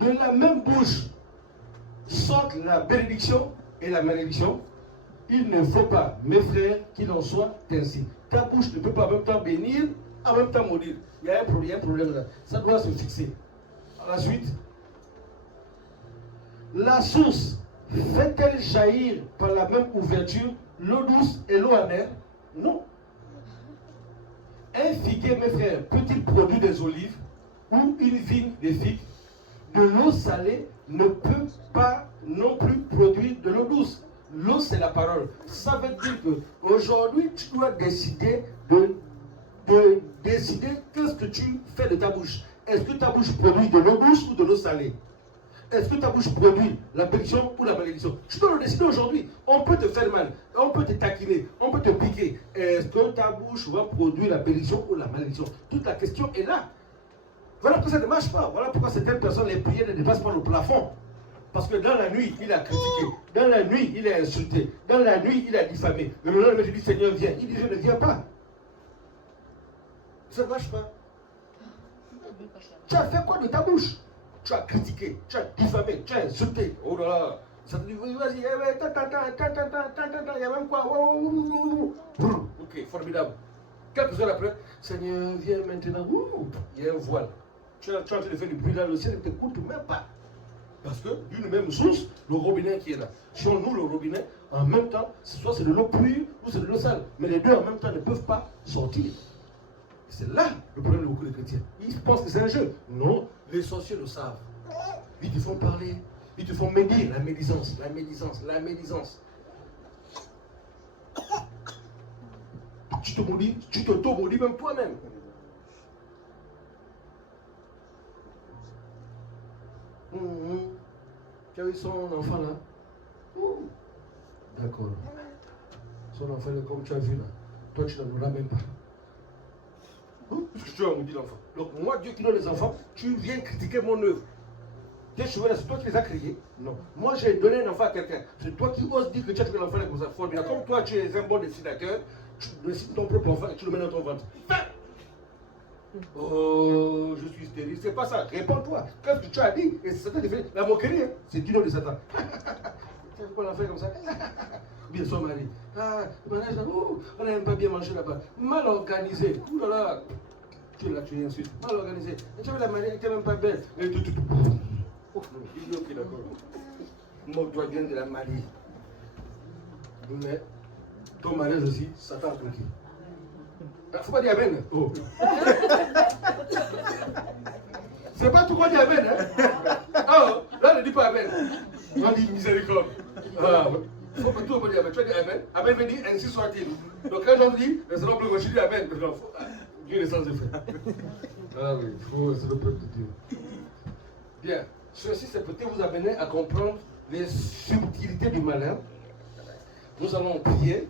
De la même bouche sortent la bénédiction et la malédiction. Il ne faut pas, mes frères, qu'il en soit ainsi. Ta bouche ne peut pas en même temps bénir, en même temps maudire. Il y a un problème là. Ça doit se fixer. À la suite, la source fait-elle jaillir par la même ouverture l'eau douce et l'eau amère? Non. Un figuier, mes frères, peut-il produire des olives ou une vigne des figues? De l'eau salée ne peut pas non plus produire de l'eau douce. L'eau, c'est la parole. Ça veut dire qu'aujourd'hui, tu dois décider décider qu'est-ce que tu fais de ta bouche. Est-ce que ta bouche produit de l'eau douce ou de l'eau salée? Est-ce que ta bouche produit la bénédiction ou la malédiction? Tu dois le décider aujourd'hui. On peut te faire mal, on peut te taquiner, on peut te piquer. Est-ce que ta bouche va produire la bénédiction ou la malédiction? Toute la question est là. Voilà pourquoi ça ne marche pas. Voilà pourquoi certaines personnes, les prières ne dépassent pas le plafond. Parce que dans la nuit, il a critiqué. Dans la nuit, il a insulté. Dans la nuit, il a diffamé. Le lendemain, je dis, Seigneur, viens. Il dit, je ne viens pas. Ça ne marche pas. Tu as fait quoi de ta bouche? Tu as critiqué, tu as diffamé, tu as insulté. Oh là là. Ça te dit, vas-y, il y a même quoi? Ok, formidable. Quelques heures après, Seigneur, viens maintenant. Il y a un voile. Tu es en train de faire du bruit dans le ciel, il ne t'écoute même pas. Parce que d'une même source, le robinet qui est là. Si on ouvre le robinet, en même temps, soit c'est de l'eau pure ou c'est de l'eau sale. Mais les deux en même temps ne peuvent pas sortir. C'est là le problème de beaucoup de chrétiens. Ils pensent que c'est un jeu. Non, les sorciers le savent. Ils te font parler, ils te font médire la médisance, la médisance, la médisance. Tu te maudis, tu t'auto-maudis même toi-même. Tu as eu son enfant là? D'accord. Son enfant là, comme tu as vu là, toi tu n'en auras même pas. Parce que tu as maudit l'enfant. Donc moi, Dieu qui donne les enfants, tu viens critiquer mon œuvre. Tes cheveux là, c'est toi qui les as créés? Non. Moi j'ai donné un enfant à quelqu'un. C'est toi qui oses dire que tu as créé l'enfant comme ça. Comme toi tu es un bon dessinateur, tu dessines ton propre enfant et tu le mets dans ton ventre. Oh, je suis stérile. C'est pas ça. Réponds-toi. Qu'est-ce que tu as dit? Et c'est Satan qui fait la moquerie. Hein? C'est du nom de Satan. Tu sais pourquoi on a fait comme ça? Bien son mari. Ah, on n'a même pas bien mangé là-bas. Mal organisé. Ouh là là. Tu l'as tué ensuite. Mal organisé. Et tu veux la mariée, elle n'était même pas belle. Et tout. Ok, d'accord. Moque-toi bien de la mariée. Mais ton mariage aussi, Satan a tronqué. Il ne faut pas dire amen. Oh. C'est pas tout qu'on dit amen. Hein? Oh, là, ne dis pas amen. On dit miséricorde. Ah, faut pas tout dire amen. Tu vas dire amen. Amen veut dire ainsi soit-il. Donc quand j'en dis, les hommes bleus, je dis amen. Dieu est sans effet. Ah oui, c'est le peuple de Dieu. Bien. Ceci, c'est peut-être vous amener à comprendre les subtilités du malin. Nous allons prier.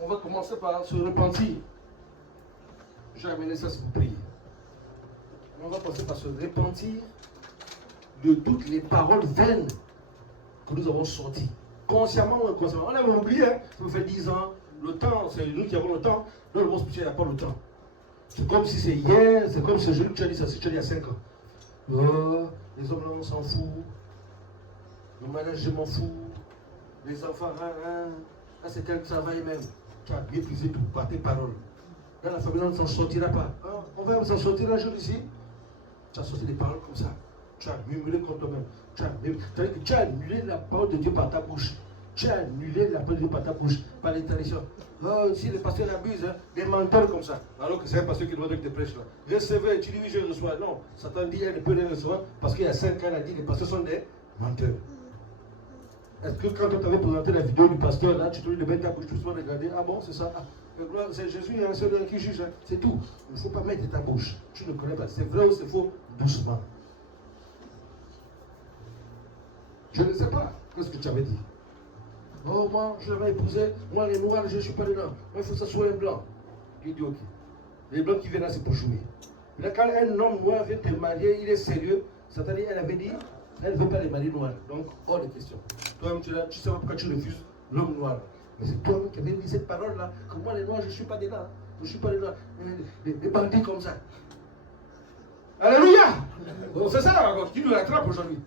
On va commencer par se repentir. Je vais amener ça si vous priez. On va passer par se repentir de toutes les paroles vaines que nous avons sorties. Consciemment ou inconsciemment. On avait oublié, hein? Ça nous fait 10 ans. Le temps, c'est nous qui avons le temps. Dans le monde spirituel, il n'y a pas le temps. C'est comme si c'est hier, c'est comme si tu as dit ça, tu as dit il y a 5 ans. Oh, les hommes là, on s'en fout. Le mariage, je m'en fous. Les enfants, c'est quel travail même. Tu as méprisé tout par tes paroles. dans la famille, on ne s'en sortira pas. Hein? On va s'en sortir un jour ici. Tu as sorti des paroles comme ça. Tu as murmuré contre toi-même. Tu as annulé la parole de Dieu par ta bouche. Tu as annulé la parole de Dieu par ta bouche, par les traditions. Oh, si les pasteurs abusent, hein, des menteurs comme ça. Alors que c'est un pasteur qui doit donner des prêches là. Recevez, tu dis oui, je reçois. Non, Satan dit elle ne peut rien recevoir parce qu'il y a 5 ans, il a dit les pasteurs sont des menteurs. Est-ce que quand on t'avait présenté la vidéo du pasteur là, tu te dis de mettre ta bouche, tout le monde regarder, ah bon, c'est ça, ah, c'est Jésus, il y a un seul qui juge, hein. C'est tout. Il ne faut pas mettre ta bouche. Tu ne connais pas. C'est vrai ou c'est faux, doucement. Je ne sais pas. Qu'est-ce que tu avais dit? Oh, moi, je l'avais épousé. Moi, les noirs, je ne suis pas dedans. Moi, il faut que ça soit un blanc. Tu dis ok. Les blancs qui viennent là, c'est pour jouer. Mais là, quand un homme noir vient te marier, il est sérieux. C'est-à-dire, elle avait dit, elle ne veut pas les mariés noirs. Donc, hors de question. Toi-même, tu ne sais pas pourquoi tu refuses l'homme noir. Mais c'est toi-même qui avais dit cette parole-là. Que moi, les noirs, je ne suis pas dedans. Je ne suis pas dedans. Les bandits comme ça. Alléluia! C'est ça, tu nous l'attrapes aujourd'hui.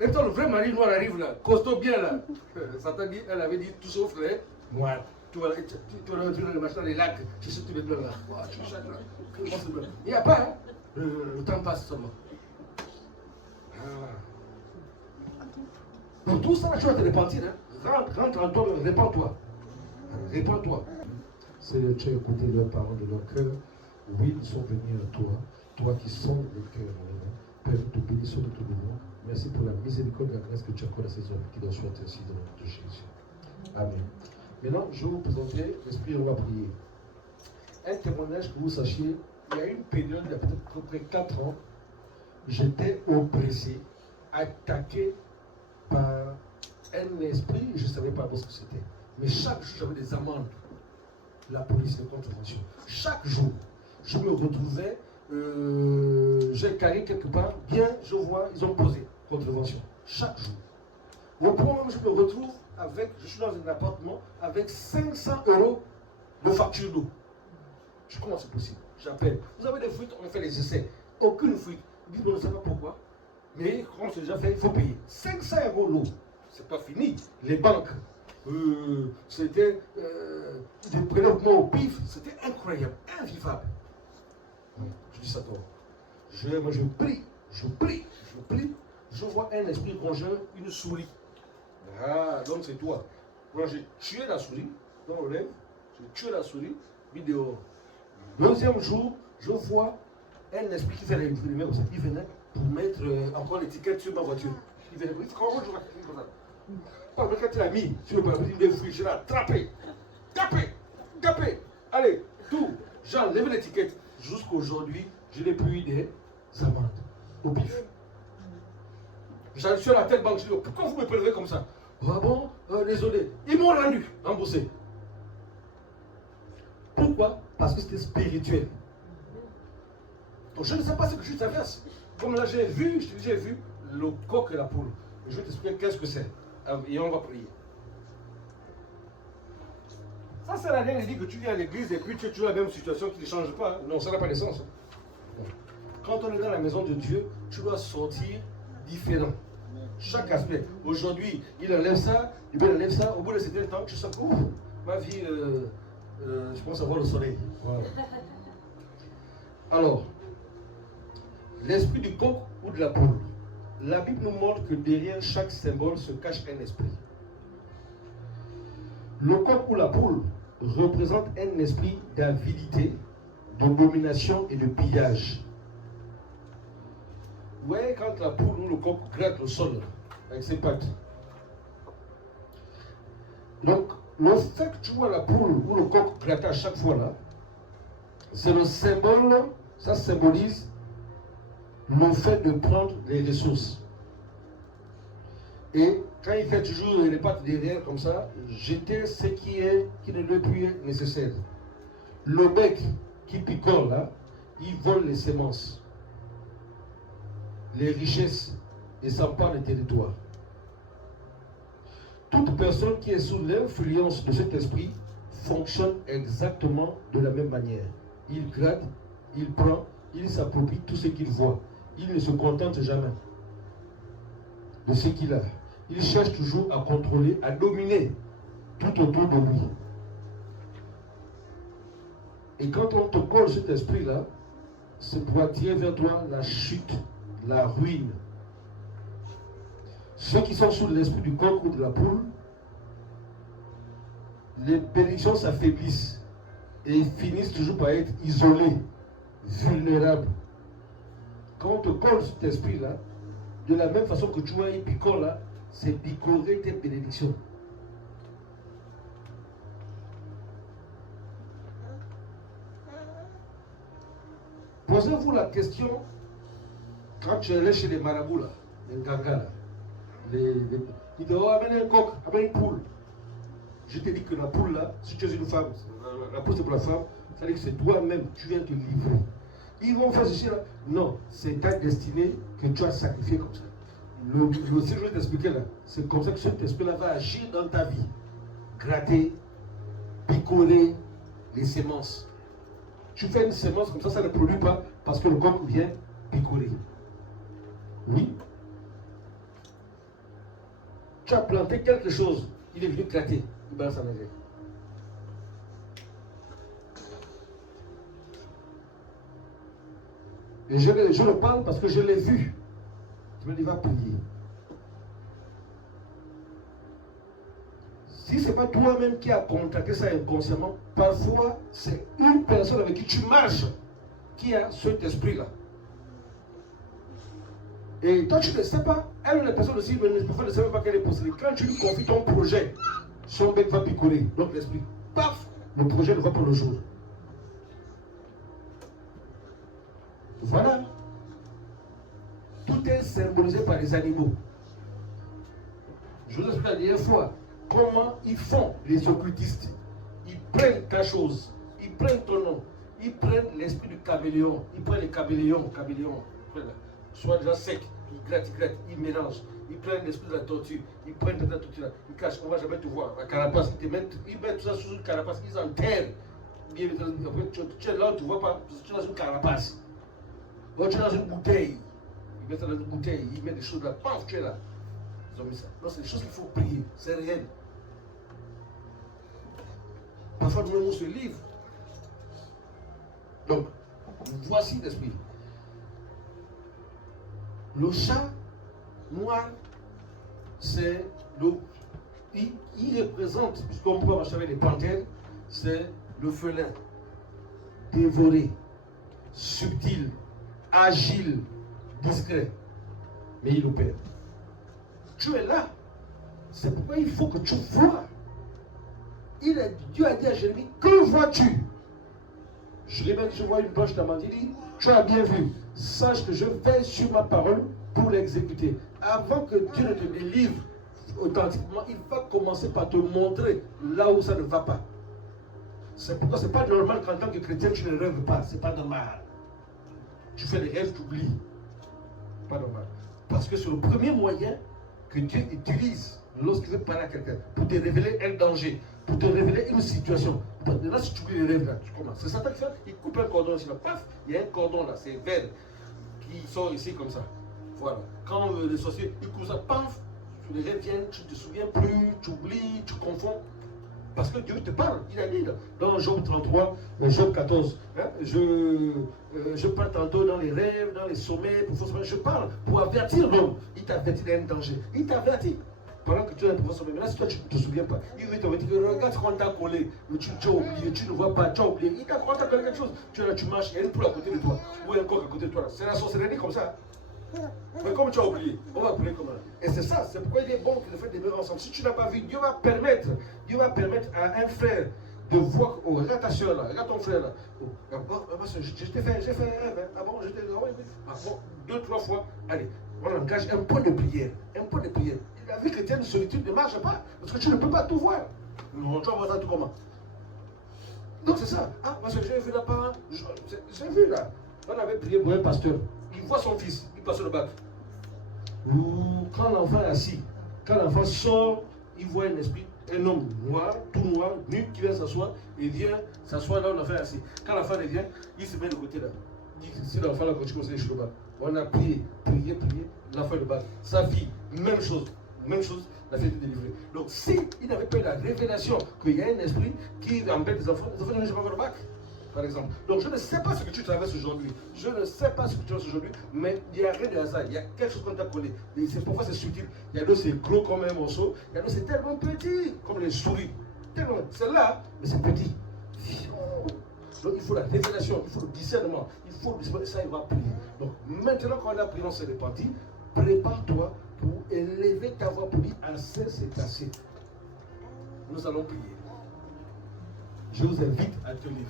Et quand le vrai mari noir arrive là, costaud bien là, Satan dit, elle avait dit tout sauf les noirs. Tu vas le machin dans les lacs, tu sais tous les blancs là. Wow, tu chattes là. Il n'y a pas, hein? Le temps passe seulement. Donc tout ça, tu vas te repentir. Hein? Rentre en toi, répands-toi. Répands-toi. Seigneur, tu as écouté leurs paroles de leur cœur. Oui, ils sont venus à toi. Toi qui sondes le cœur. Père, nous te bénissons de tout le monde. Merci pour la miséricorde et la grâce que tu accordes à ces hommes qui doivent soit ainsi dans le nom de Jésus. Amen. Maintenant, je vais vous présenter l'esprit et on va prier. Un témoignage que vous sachiez, il y a une période, il y a peut-être à peu près 4 ans, j'étais oppressé, attaqué par un esprit, je ne savais pas ce que c'était. Mais chaque jour, j'avais des amendes. La police de contravention. Chaque jour, je me retrouvais, j'ai carré quelque part, bien, je vois, ils ont posé contravention. Chaque jour. Au point où je me retrouve avec, je suis dans un appartement avec 500 € de facture d'eau. Je dis, comment c'est possible? J'appelle. Vous avez des fuites, on fait les essais. Aucune fuite. Ils disent, on ne sait pas pourquoi. Mais quand c'est déjà fait, il faut payer. 500 € l'eau. C'est pas fini. Les banques. C'était des prélèvements au pif. C'était incroyable, invivable. Je dis ça toi. Moi je prie. Je vois un esprit conjoint, une souris. Ah, donc c'est toi. Moi j'ai tué la souris dans le lèvre. J'ai tué la souris, vidéo. Deuxième jour, je vois un esprit qui fait la lumière comme ça. Il venait pour mettre encore l'étiquette sur ma voiture. Il venait pour dire comment je vois comme ça. Quand tu l'as mis sur le parapluie des fruits, je l'ai attrapé. Tapé. Allez, tout. J'ai enlevé l'étiquette. Jusqu'aujourd'hui, je n'ai plus eu des amendes au pif. J'en suis à la tête banque. Je dis, pourquoi vous me prélevez comme ça? Ah bon, désolé. Ils m'ont rendu remboursé. Pourquoi? Parce que c'était spirituel. Donc je ne sais pas ce que je traverse. Comme là j'ai vu, j'ai vu le coq et la poule. Je vais t'expliquer qu'est-ce que c'est. Et on va prier. Ça c'est la dernière dit que tu viens à l'église et puis tu es toujours la même situation qui ne change pas. Non, ça n'a pas de sens. Quand on est dans la maison de Dieu, tu dois sortir différent. Chaque aspect. Aujourd'hui, il enlève ça, il enlève ça. Au bout de certain temps, tu sens que ma vie, je pense avoir le soleil. Voilà. Alors, l'esprit du coq ou de la poule. La Bible nous montre que derrière chaque symbole se cache un esprit. Le coq ou la poule représente un esprit d'avidité, de domination et de pillage. Vous voyez quand la poule ou le coq gratte le sol avec ses pattes. Donc, le fait que tu vois la poule ou le coq gratter à chaque fois là, c'est le symbole, ça symbolise le fait de prendre les ressources. Et quand il fait toujours les pattes derrière comme ça, jeter ce qui ne lui est plus nécessaire. Le bec qui picole là, il vole les semences, les richesses et s'empare des territoires. Toute personne qui est sous l'influence de cet esprit fonctionne exactement de la même manière. Il gratte, il prend, il s'approprie tout ce qu'il voit. Il ne se contente jamais de ce qu'il a. Il cherche toujours à contrôler, à dominer tout autour de lui. Et quand on te colle cet esprit-là, c'est pour attirer vers toi la chute, la ruine. Ceux qui sont sous l'esprit du coq ou de la poule, les bénédictions s'affaiblissent et finissent toujours par être isolés, vulnérables. Quand on te colle cet esprit-là, de la même façon que tu vois un picot là, c'est picorer tes bénédictions. Posez-vous la question quand tu es chez les marabouts là, les gangas là. Ils disent oh, amène un coq, amène une poule. Je te dis que la poule là, si tu es une femme, la poule c'est pour la femme, ça veut dire que c'est toi-même, tu viens te livrer. Ils vont faire ceci là. Non, c'est ta destinée que tu as sacrifiée comme ça. Le si je vais t'expliquer là, c'est comme ça que cet esprit-là va agir dans ta vie. Gratter, picorer les semences. Tu fais une semence comme ça ne produit pas parce que le coq vient picorer. Oui. Tu as planté quelque chose, il est venu gratter, il balance en arrière. Et je le parle parce que je l'ai vu. Tu me dis, va prier. Si ce n'est pas toi-même qui as contracté ça inconsciemment, parfois c'est une personne avec qui tu marches qui a cet esprit-là. Et toi tu ne sais pas, elle la personne aussi ne sait pas qu'elle est possédée. Quand tu lui confies ton projet, son bec va picoler, donc l'esprit, paf, le projet ne va pas le jour. Voilà. Tout est symbolisé par les animaux. Je vous explique la dernière fois comment ils font les occultistes. Ils prennent ta chose, ils prennent ton nom, ils prennent l'esprit du caméléon, ils prennent les caméléons, soit déjà sec, ils grattent, ils mélangent, ils prennent l'esprit de la tortue, ils prennent la tortue là, ils cachent, on ne va jamais te voir, la carapace, ils mettent tout ça sous une carapace, ils enterrent. Tu es là, tu ne vois pas, tu es dans une carapace. Tu es dans une bouteille. Ils mettent ça dans une bouteille, ils mettent des choses là, paf, tu es là. Ils ont mis ça. Non, c'est des choses qu'il faut prier, c'est réel. Parfois, nous-mêmes, on se livre. Donc, voici l'esprit. Le chat noir, c'est le. Il représente, puisqu'on peut marcher avec les panthères, c'est le félin. Dévoré, subtil, agile, discret. Mais il opère. Tu es là. C'est pourquoi il faut que tu vois. Dieu a dit à Jérémie, que vois-tu? Jérémie, je vois une branche d'amande. Il dit, tu as bien vu. Sache que je vais sur ma parole pour l'exécuter. Avant que Dieu ne te délivre authentiquement, il va commencer par te montrer là où ça ne va pas. C'est pourquoi ce n'est pas normal qu'en tant que chrétien, tu ne rêves pas. Ce n'est pas normal. Tu fais des rêves, tu oublies. Pas normal. Parce que c'est le premier moyen que Dieu utilise lorsqu'il veut parler à quelqu'un, pour te révéler un danger, pour te révéler une situation. Là, si tu oublies les rêves, là, tu commences. C'est Satan qui fait, il coupe un cordon ici, là, paf, il y a un cordon là, c'est vert, qui sort ici comme ça. Voilà. Quand les sorciers, ils coupent ça, paf, les rêves viennent, tu ne te souviens plus, tu oublies, tu confonds. Parce que Dieu te parle, il a dit là, dans Job 33, Job 14, hein, je parle tantôt dans les rêves, dans les sommets, je parle pour avertir l'homme. Il t'avertit d'un danger, il t'avertit. Pendant que tu es dans le sommet, maintenant si toi tu ne te souviens pas, il veut te dire, regarde quand t'as collé, mais tu as oublié, tu ne vois pas, tu as oublié, il t'a croisé quelque chose, tu es là, tu marches, il y a une poule à côté de toi, ou un coq à côté de toi, c'est la sorcellerie comme ça. Mais comme tu as oublié, on va prier comme ça. Et c'est ça, c'est pourquoi il est bon que le fait de demeurer ensemble. Si tu n'as pas vu, Dieu va permettre à un frère de voir, oh, regarde ta soeur là, regarde ton frère là. Oh, j'ai fait un rêve, hein. Ah bon, je t'ai dit, ah bon, 2-3 fois, allez, on engage un point de prière, La vie chrétienne de solitude ne marche pas, parce que tu ne peux pas tout voir. Non, tu vas voir ça tout comment? Donc c'est ça. Ah, parce que j'ai vu là-bas, j'ai vu là. On avait prié pour un pasteur. Il voit son fils, il passe sur le bac. Quand l'enfant est assis, quand l'enfant sort, il voit un esprit, un homme noir, tout noir, nu, qui vient s'asseoir, il vient s'asseoir là où l'enfant est assis. Quand l'enfant revient, il se met de côté là. Il dit, si l'enfant là continue comme ça, sur le bac. On a prié, l'enfant est le bac. Sa fille, même chose, la fille est délivrée. Donc s'il n'avait pas eu la révélation qu'il y a un esprit qui embête les enfants ne vont pas faire le bac. par exemple. Donc je ne sais pas ce que tu traverses aujourd'hui. Je ne sais pas ce que tu traverses aujourd'hui, mais il n'y a rien de hasard. Il y a quelque chose qu'on t'a collé. Parfois c'est subtil. Il y a d'autres c'est gros comme un morceau. Il y a d'autres c'est tellement petit, comme les souris. Tellement. C'est là, mais c'est petit. Donc il faut la révélation, il faut le discernement. Il faut ça, il va prier. Donc maintenant quand la prière s'est répandue, prépare-toi pour élever ta voix pour dire assez, c'est assez. Nous allons prier. Je vous invite à te lever.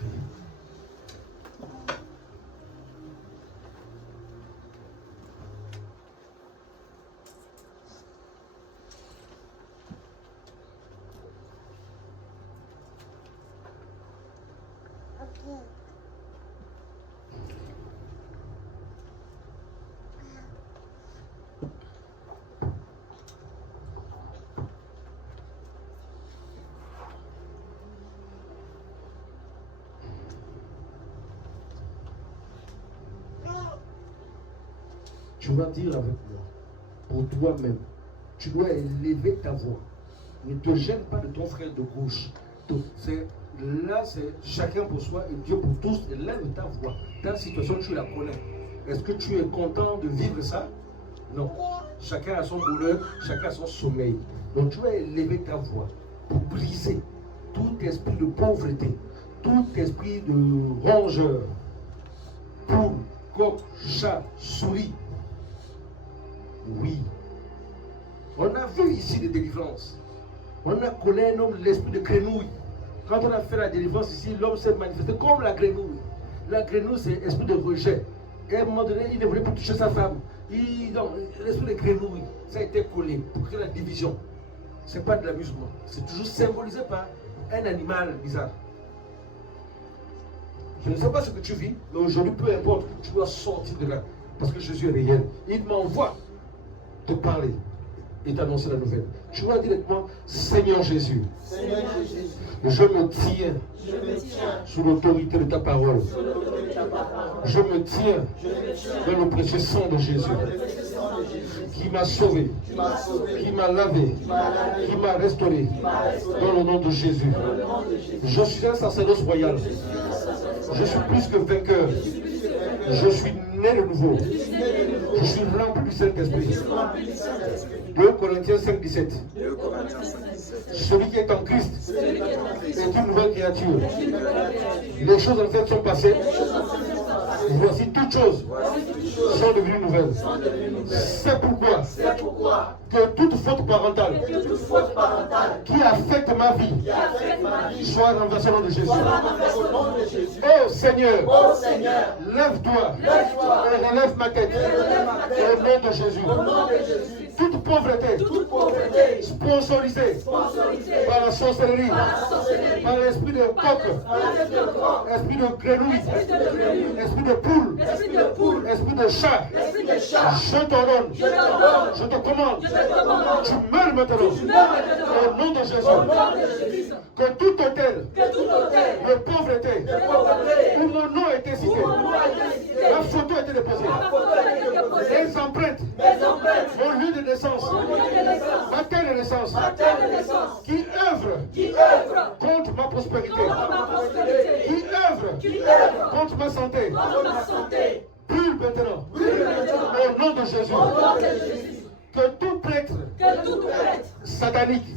Tu vas dire avec moi, pour toi-même, tu dois élever ta voix. Ne te gêne pas de ton frère de gauche. Là, c'est chacun pour soi et Dieu pour tous. Élève ta voix. Ta situation, tu la connais. Est-ce que tu es content de vivre ça? Non. Chacun a son bonheur, chacun a son sommeil. Donc tu vas élever ta voix pour briser tout esprit de pauvreté, tout esprit de rongeur, poule, coq, chat, souris. Oui. On a vu ici des délivrances. On a connu un homme, l'esprit de grenouille. Quand on a fait la délivrance ici, l'homme s'est manifesté comme la grenouille. La grenouille, c'est l'esprit de rejet. Et à un moment donné, il ne voulait pas toucher sa femme. L'esprit de grenouille, ça a été collé pour créer la division. Ce n'est pas de l'amusement. C'est toujours symbolisé par un animal bizarre. Je ne sais pas ce que tu vis, mais aujourd'hui, peu importe, tu dois sortir de là. Parce que Jésus est réel. Il m'envoie te parler et t'annoncer la nouvelle. Tu vas directement, Seigneur Jésus, je me tiens sous l'autorité de ta parole. Je me tiens dans le précieux sang de Jésus qui m'a sauvé, qui m'a lavé, qui m'a restauré dans le nom de Jésus. Je suis un sacerdoce royal. Je suis plus que vainqueur. Je suis né de nouveau. Je suis rempli du Saint-Esprit. 2 Corinthiens 5, 17. Celui qui est en Christ est une nouvelle créature. Les choses en fait sont passées. Voici toutes choses sont devenues nouvelles. C'est pourquoi que toute faute parentale qui affecte ma vie soit renversée au nom de Jésus. Oh Seigneur, lève-toi et relève ma tête au nom de Jésus. Toute pauvreté sponsorisée par la sorcellerie, par l'esprit de coq, esprit de grenouille, esprit de poule, esprit de chat, je t'ordonne, je te commande, tu meurs maintenant au nom de Jésus. Que tout hôtel de pauvreté où mon nom a été cité, la photo a été déposée, les empreintes, mon lieu de naissance, ma terre de naissance, qui œuvre contre ma prospérité, qui œuvre contre ma santé, brûle maintenant au nom de Jésus. Que tout prêtre satanique,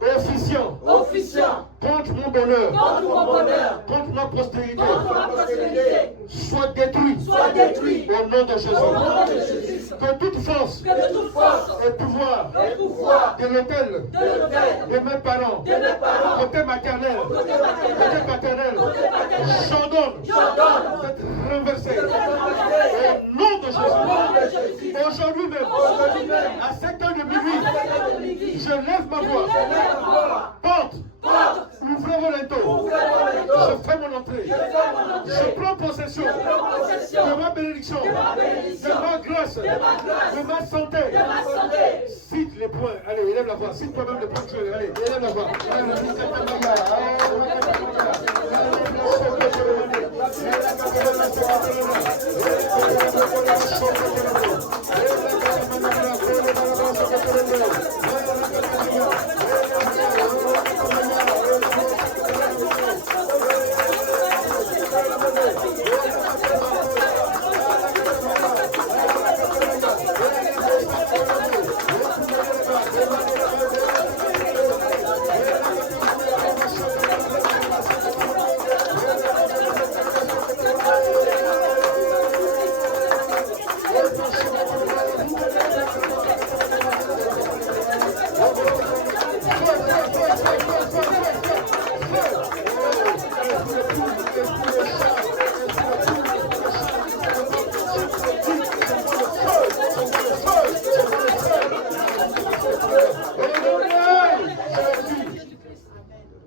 officiant contre mon bonheur, contre ma postérité, soit détruit au nom de Jésus. Que toute force et pouvoir de l'autel de mes parents, côté maternel, côté paternel, j'ordonne d'être renversé au nom de Jésus. Aujourd'hui même, à 7 heures de minuit, je lève ma voix. Porte, ouvrez vos linteaux. Je fais mon entrée. Je prends possession de ma bénédiction, de ma grâce, de ma santé. Cite les points. Allez, élève la voix. Cite toi-même les points que tu veux. Allez, élève la voix.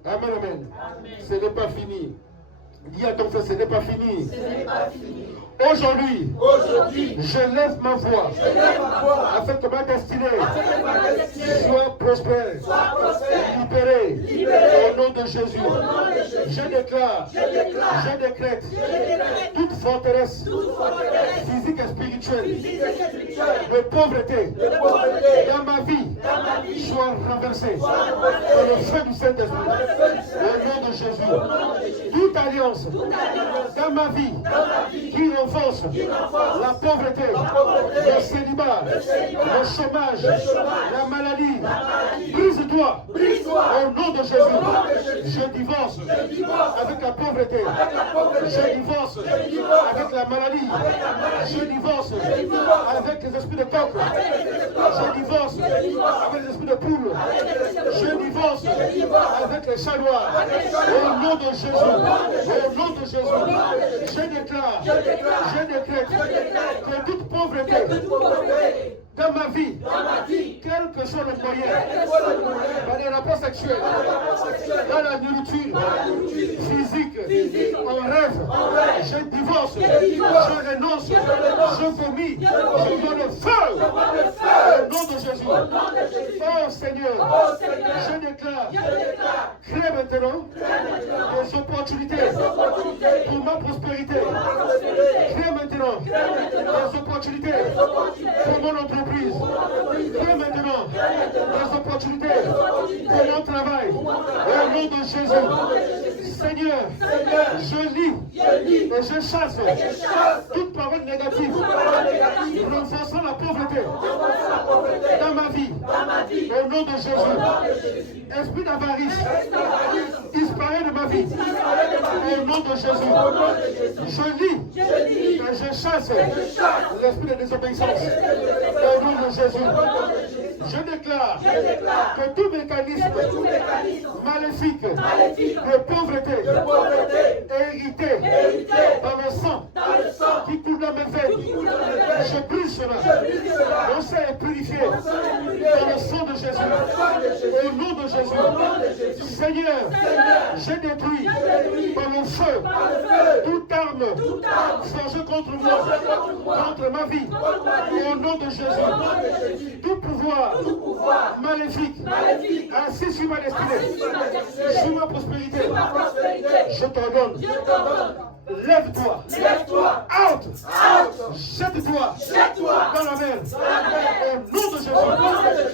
Amen, amen. Ce n'est pas fini. Dis à ton frère, ce n'est pas fini. Aujourd'hui, je lève ma voix afin que ma destinée soit prospère, libérée au nom de Jésus. Je déclare, je décrète toute forteresse physique et spirituelle de pauvreté dans ma vie soit renversée par le feu du Saint-Esprit au nom de Jésus. Toute alliance dans ma vie qui renforce la pauvreté, le célibat, le chômage, la maladie, brise-toi au nom de Jésus. Je divorce avec la pauvreté, je divorce avec la maladie, je divorce avec les esprits de coq, je divorce avec les esprits de poule, je divorce avec les chats noirs au nom de Jésus. Au nom de Jésus, je déclare, je décrète que toute pauvreté dans ma vie, quel que soit le moyen, dans les rapports sexuels, dans la nourriture, physique, en rêve, je divorce, je renonce, je vomis, je donne le feu au nom de Jésus. Oh Seigneur, je déclare, crée maintenant des opportunités pour ma prospérité. Crée maintenant des opportunités pour mon entreprise. Crée maintenant des opportunités pour mon travail. Au nom de Jésus. Seigneur, je lis et je chasse toute parole négative renforçant la pauvreté dans ma vie. Au nom de Jésus. Esprit d'avarice disparaît de ma vie. Au nom de Jésus. Je lis et je chasse l'esprit de désobéissance. Au nom de Jésus. Je déclare que tout mécanisme maléfique de pauvreté hérité dans le sang qui coule dans mes veines, je brise cela. Mon sang est purifié dans le sang de Jésus. Au nom de Jésus. Seigneur, je détruis par mon feu toute arme forgée contre moi, contre ma vie. Au nom de Jésus. Tout pouvoir maléfique assis sur ma destinée, sur ma prospérité, je t'ordonne. Lève-toi. Out. Jette-toi dans la mer. Au nom de Jésus.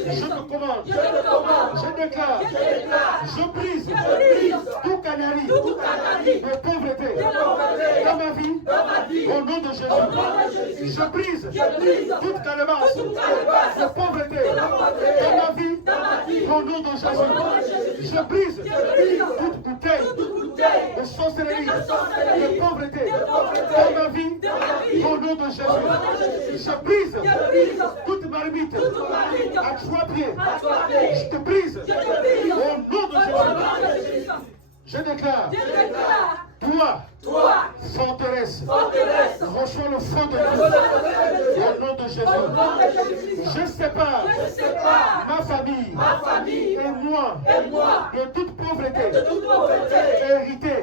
Je te commande. Je déclare. Je brise tout canari de pauvreté dans ma vie. Au nom de Jésus. Je brise toute calebasse de pauvreté dans ma vie. Au nom de Jésus. Je brise toute bouteille de sorcellerie, de pauvreté dans ma vie. Au nom de Jésus. Je brise toute marmite à 3 pieds. Je te brise au nom de Jésus. Je déclare, toi, forteresse, reçois le feu de Dieu. Au nom de Jésus. Je sépare ma famille et moi de toute pauvreté héritée.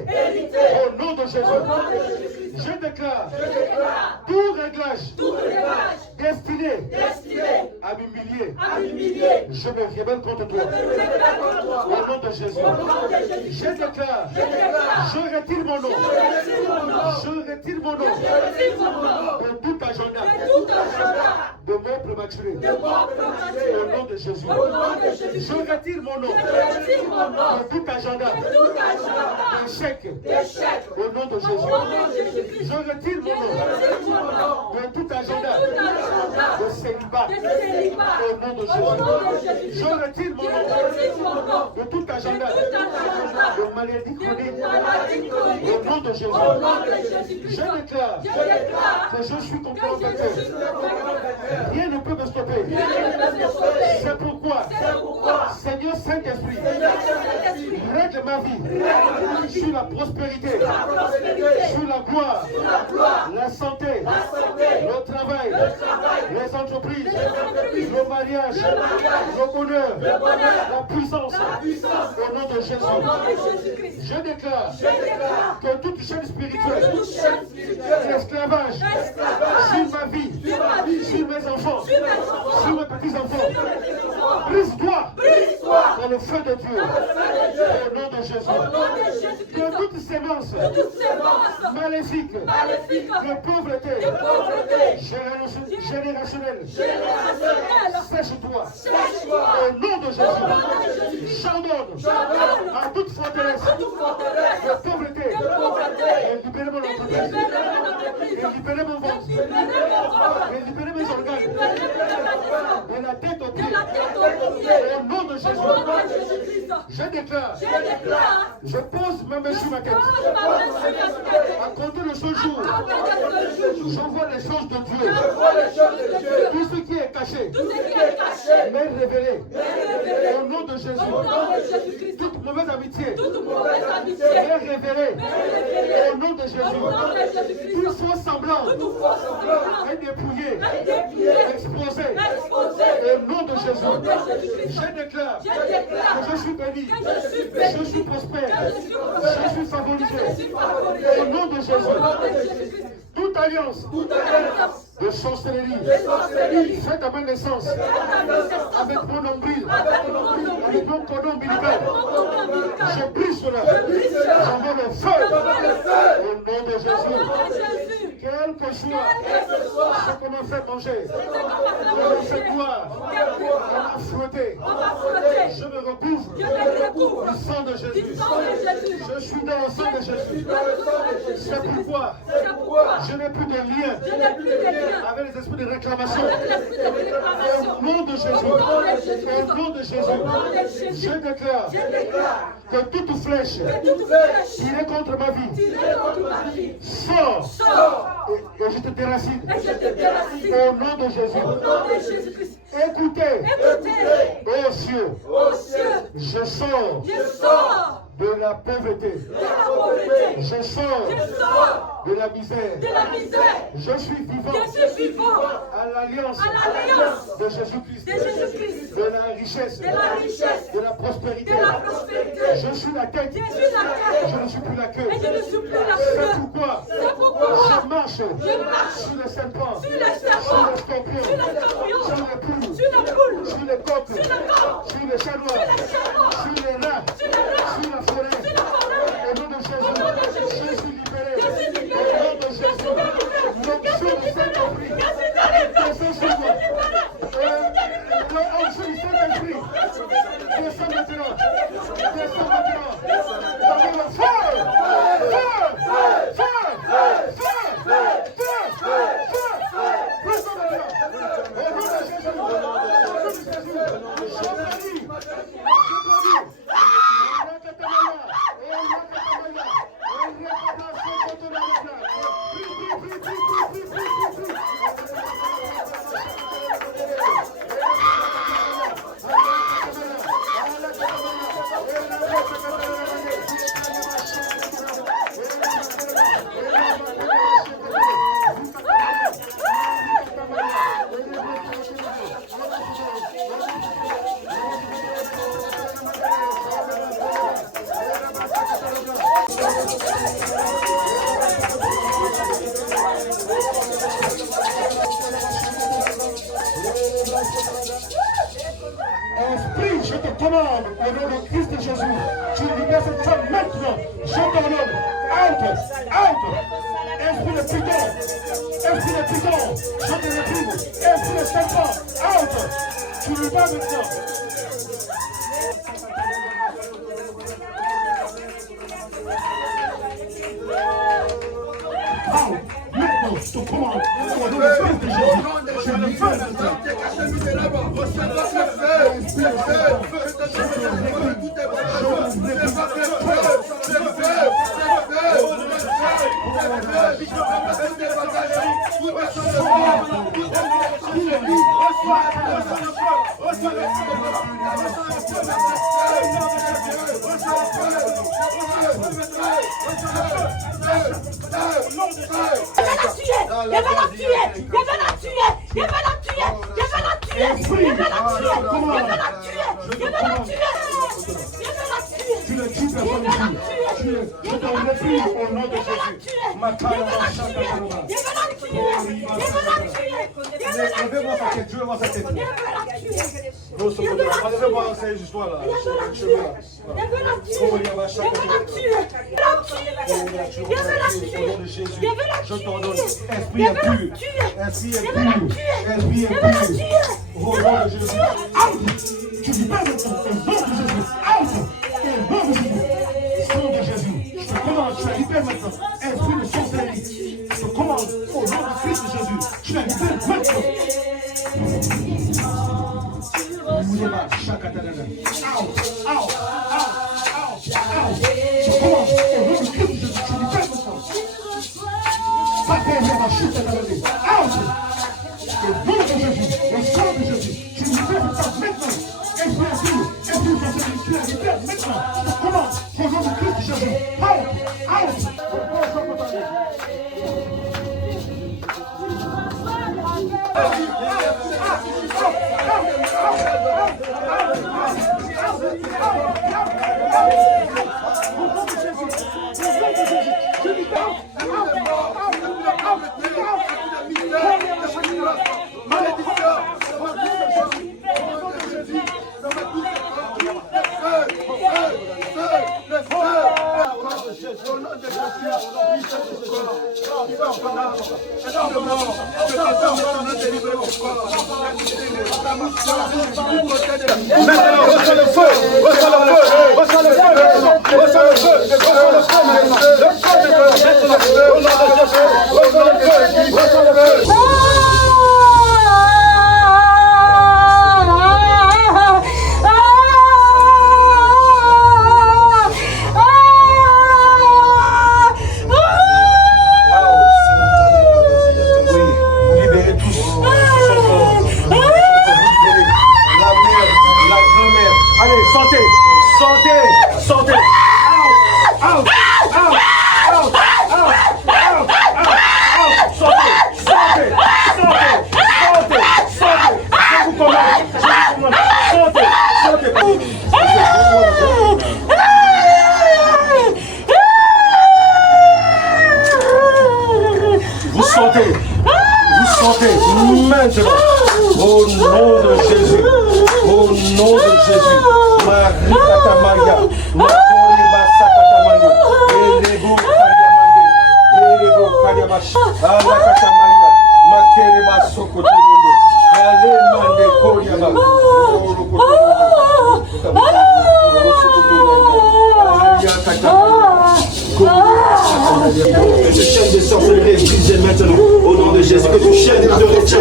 Au nom de Jésus. Je déclare tout réglage destiné à m'humilier. Je me rebelle contre toi. Au nom de Jésus. Je déclare, je retire mon nom. Je retire mon nom de tout agenda de mort prématuré. Au nom de Jésus. Je retire mon nom de tout agenda d'échec. Au nom de Jésus. Je retire mon nom de tout agenda de célibat. Au nom de Jésus. Je retire mon nom de tout agenda de maladie chronique. Au nom de Jésus. Je déclare que je suis ton protecteur. C'est pourquoi, Seigneur Saint-Esprit, règle ma vie sur la prospérité, sur la gloire, la santé, le travail, les entreprises, le mariage, le bonheur, la puissance. Au nom de Jésus, je déclare que toute chaîne spirituelle, l'esclavage sur ma vie, sur mes enfants, sur mes petits-enfants, brise-toi dans le feu de Dieu. Au nom de Jésus, que toute sémence maléfique de pauvreté générationnelle sèche-toi. Au nom de Jésus, j'ordonne à toute forteresse de pauvreté et libérer mon entreprise, et libérer mon ventre, et libérer mes organes, de la tête aux pieds. Au nom de Jésus, je déclare, je pose ma main sur ma tête. À compter de ce jour, je vois les choses de Dieu. Tout ce qui est caché m'est révélé. Au nom de Jésus, toute mauvaise amitié m'est révélée. Au nom de Jésus, tout faux semblant est dépouillé, exposé. Au nom de Jésus, je déclare que je suis béni, je suis prospère, je suis favorisé. Au nom de Jésus, toute alliance de sorcellerie faite à ma naissance, avec mon nombril, avec mon cordon ombilical, je brise cela, j'envoie le feu. Au nom de Jésus, quel que soit ce qu'on m'a fait manger, on m'a fait boire, on m'a frotté, je me recouvre du sang de Jésus. Je suis dans le sang de Jésus. C'est pourquoi je n'ai plus de lien avec les esprits de réclamation. Au nom de Jésus, au nom de Jésus, je déclare que toute flèche tirée contre ma vie sort et je te déracine. Au nom de Jésus, écoutez, ô cieux, je sors de la pauvreté. Je sors de la misère. Je suis vivant à l'alliance de Jésus-Christ, de la richesse, de la prospérité. Je suis la tête, je ne suis plus la queue. C'est pourquoi je marche sur les serpents, sur les scorpions, sur les poules, sur les coqs, sur les chats noirs, sur les rats, sur la forêt. Au nom de Jésus, je suis libéré. Au nom de Jésus, l'onction du Saint-Esprit descend sur moi. L'onction du Saint-Esprit descend maintenant. Descend maintenant. Dans le feu! Descend maintenant. Au nom de Jésus, Esprit, je te commande au nom de Christ Jésus. Tu libères cette femme maintenant. Je t'ordonne. Out, out. Esprit de python. Esprit de python. Je te réprime. Esprit de serpent. Out. Tu libères maintenant. Out. Maintenant, je te commande au nom de Christ Jésus. Je libère maintenant. Je t'ordonne, esprit impur, esprit impur, esprit impur, au nom de Jésus. Tu dis pas de ton nom de Jésus, au nom de Jésus, sang de Jésus. Je te commande, tu la libères maintenant, esprit de sorcellerie. Je te commande, au nom de Christ de Jésus, tu la libères maintenant. Je commande, au nom de Christ de Jésus, tu la libères maintenant. Out! Le nom de Jésus, le sang de Jésus, tu nous fais maintenant. Esprit tu la libères maintenant. Comment? Au nom de Christ Jésus. Out! Maintenant, reçois le feu, reçois le feu, reçois le feu, reçois le feu, reçois le feu, le feu de Dieu, reçois le feu, au nom de Jésus, reçois le feu, reçois le feu. Maintenant, au nom de Jésus, au nom de Jésus, Marie Katamaria, Makori Basakatamaria, Elego Kariamande, Elego Kariamash, Allah Katamaria, Makere Basokotondo, Alemande Koriama, que tu chaînes de sorcellerie est brisée maintenant, au nom de Jésus, que tu chaînes de retiens.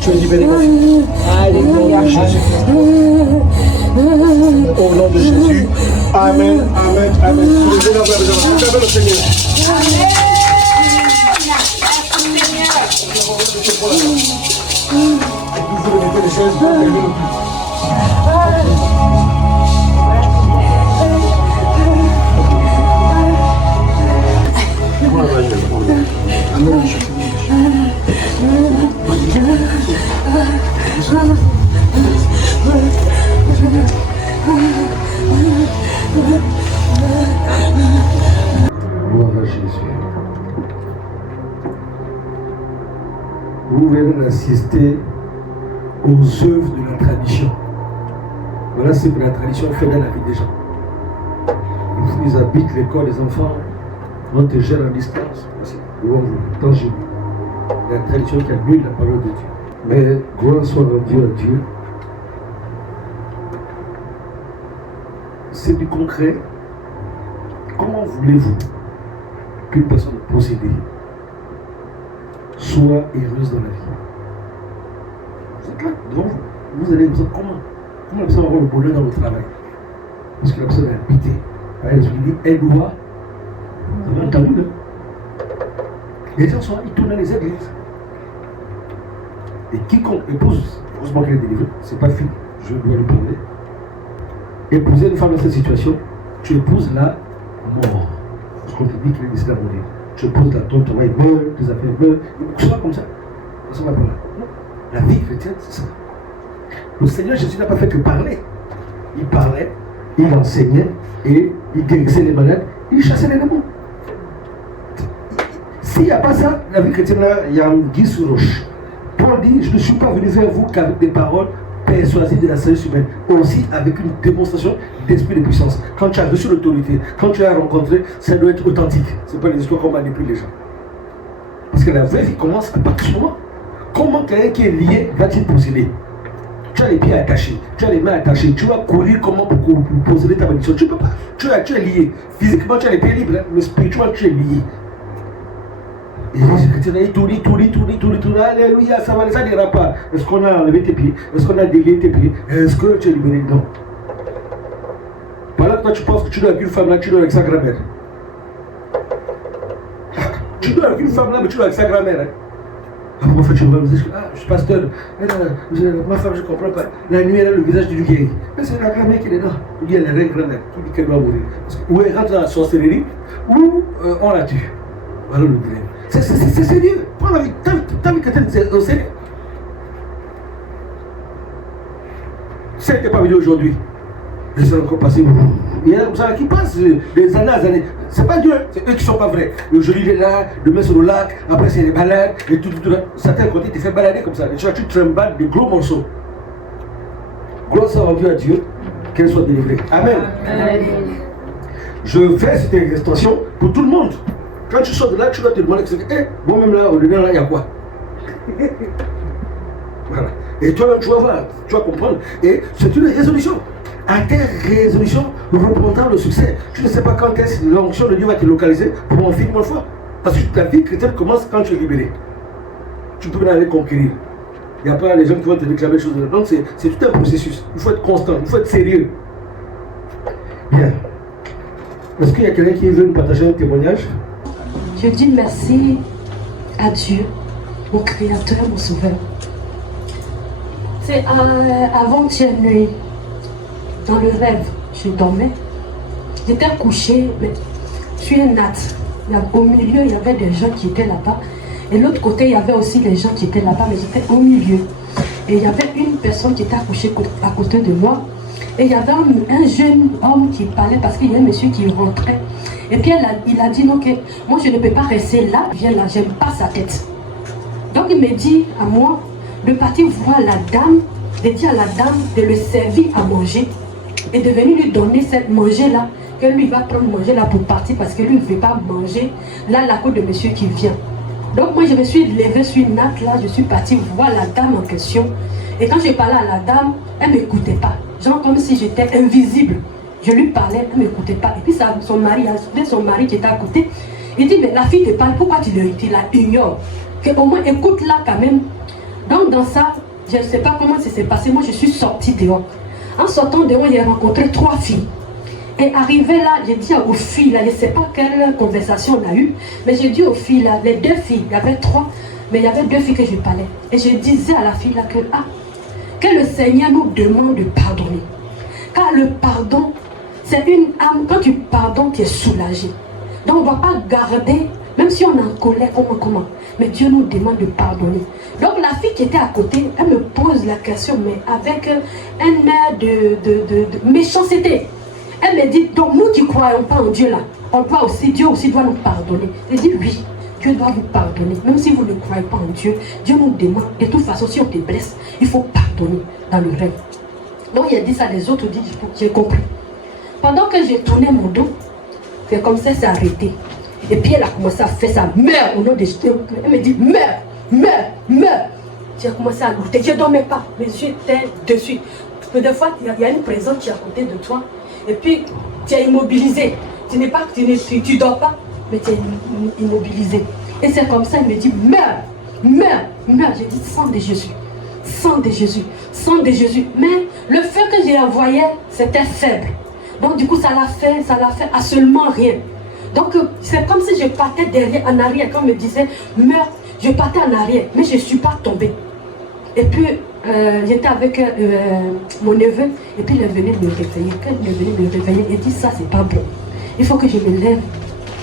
Tu es libéré. Alléluia. Au nom de Jésus. Amen, amen, amen. Servez le Seigneur. Vous mettez les choses, vous levez le plus. Gloire à Jésus. Vous venez d'assister aux œuvres de la tradition. Voilà ce que la tradition fait dans la vie des gens. Ils habitent les corps des enfants, on te gère en distance, devant vous, tangible. La tradition qui annule la parole de Dieu. Mais gloire soit rendue à Dieu. C'est du concret. Comment voulez-vous qu'une personne possédée soit heureuse dans la vie? Vous êtes là, devant vous. Vous allez vous dire comment la personne va avoir le bonheur dans le travail? Parce que la personne est habitée Elle dit, elle doit. Vous avez entendu, non? Les gens sont là, ils tournent dans les églises. Et quiconque épouse, heureusement qu'elle est délivrée, c'est pas fini, je dois le parler. Épouser une femme dans cette situation, tu épouses la mort. Parce qu'on te dit qu'il est décidé à mourir. Tu épouses la ton travail meurt, tes affaires meurent. C'est pas comme ça. Ça va pas là. La vie chrétienne, c'est ça. Le Seigneur Jésus n'a pas fait que parler. Il parlait, il enseignait et il guérissait les malades, il chassait les démons. S'il n'y a pas ça, la vie chrétienne, là, il y a un guide sur roche. Paul dit, je ne suis pas venu vers vous qu'avec des paroles persuasives de la sagesse humaine, aussi avec une démonstration d'esprit de puissance. Quand tu as reçu l'autorité, quand tu as rencontré, ça doit être authentique. Ce n'est pas des histoires qu'on manipule les gens. Parce que la vraie vie commence à partir du moment. Comment quelqu'un qui est lié va-t-il posséder? Tu as les pieds attachés, tu as les mains attachées, tu vas courir comment pour posséder ta bénédiction? Tu ne peux pas. Tu es lié. Physiquement, tu as les pieds libres, hein, mais spirituellement, tu es lié. Et les chrétiens, ils tournent, alléluia, ça va, ça n'ira pas. Est-ce qu'on a enlevé tes pieds? Est-ce qu'on a délié tes pieds? Est-ce que tu es libéré? Non. Pendant que toi, tu penses que tu dois avec une femme là, tu dois avec sa grand-mère. Tu dois avec une femme là, mais tu dois avec sa grand-mère. Hein. En fait, je me dis, je suis pasteur, ma femme, je ne comprends pas. La nuit, elle a le visage du guerrier. Mais c'est la grand-mère qui est dedans. Il y a la reine grand-mère qui dit qu'elle doit mourir. Parce que, ou elle rentre dans la sorcellerie, ou on la tue. Voilà le dilemme. C'est sérieux. Prends la vie. Ta vie chrétienne, c'est au sérieux. Si elle n'était pas venue aujourd'hui, elle serait encore passée. Il y a ça qui passe des années. C'est pas Dieu, c'est eux qui ne sont pas vrais. Aujourd'hui, il est là, demain sur le lac, après c'est les balades, et tout. Certains côtés, tu te fais balader comme ça. Et tu te trimbales des gros morceaux. Gloire soit rendue à Dieu, qu'elle soit délivrée. Amen. Amen. Je fais cette extension pour tout le monde. Quand tu sors de là, tu dois te demander, moi-même là, au-dedans là, il y a quoi? Voilà. Et toi-même, tu vas voir, tu vas comprendre. Et c'est une résolution. À tes résolutions reprendra le succès. Tu ne sais pas quand est-ce que l'onction de Dieu va te localiser pour en finir une fois. Parce que ta vie chrétienne commence quand tu es libéré. Tu peux aller conquérir. Il n'y a pas les gens qui vont te déclarer des choses. Donc c'est tout un processus. Il faut être constant, il faut être sérieux. Bien. Est-ce qu'il y a quelqu'un qui veut nous partager un témoignage? Je dis merci à Dieu, mon Créateur, mon Sauveur. C'est avant-hier nuit, dans le rêve, je dormais. J'étais couchée, mais sur une natte. Au milieu, il y avait des gens qui étaient là-bas. Et de l'autre côté, il y avait aussi des gens qui étaient là-bas, mais j'étais au milieu. Et il y avait une personne qui était accouchée à côté de moi. Et il y avait un jeune homme qui parlait parce qu'il y a un monsieur qui rentrait. Et puis il a dit non, que moi je ne peux pas rester là, viens là, j'aime pas sa tête. Donc il me dit à moi de partir voir la dame, de dire à la dame de le servir à manger et de venir lui donner cette manger-là, que lui va prendre manger là pour partir parce que lui ne veut pas manger là la côte de monsieur qui vient. Donc moi je me suis levée sur une natte là, je suis partie voir la dame en question. Et quand je parlais à la dame, elle ne m'écoutait pas. Genre comme si j'étais invisible. Je lui parlais, elle ne m'écoutait pas. Et puis son mari qui était à côté, il dit, mais la fille te parle, pourquoi tu la ignores? Au moins écoute-la quand même. Donc dans ça, je ne sais pas comment ça s'est passé. Moi je suis sortie dehors. En sortant dehors, j'ai rencontré 3 filles. Et arrivé là, j'ai dit aux filles là, je ne sais pas quelle conversation on a eue, mais j'ai dit aux filles là, les 2 filles, il y avait 3, mais il y avait 2 filles que je parlais. Et je disais à la fille là que le Seigneur nous demande de pardonner. Car le pardon, c'est une âme, quand tu pardonnes, tu es soulagé. Donc on ne va pas garder, même si on est en colère, comment. Mais Dieu nous demande de pardonner. Donc la fille qui était à côté, elle me pose la question, mais avec un air de méchanceté. Elle me dit, donc nous qui ne croyons pas en Dieu là, Dieu aussi doit nous pardonner. Je dis oui, Dieu doit vous pardonner. Même si vous ne croyez pas en Dieu, Dieu nous demande, de toute façon, si on te blesse, il faut pardonner dans le rêve. Donc il a dit ça, les autres disent, j'ai compris. Pendant que j'ai tourné mon dos, c'est comme ça, c'est arrêté. Et puis elle a commencé à faire ça, meurs au nom de Dieu. Elle me dit, meurs. J'ai commencé à goûter, je ne dormais pas, mes yeux étaient dessus. Des fois, il y a une présence qui est à côté de toi. Et puis, tu es immobilisé. Tu ne dors pas, mais tu es immobilisé. Et c'est comme ça, il me dit, meurs. J'ai dit, sang de Jésus. Mais le feu que j'ai envoyé, c'était faible. Donc du coup, ça l'a fait à seulement rien. Donc c'est comme si je partais derrière, en arrière, quand on me disait, meurs, je partais en arrière, mais je ne suis pas tombée. Et puis, j'étais avec mon neveu, et puis il est venu me réveiller. Quand il est venu me réveiller, il dit, ça c'est pas bon. Il faut que je me lève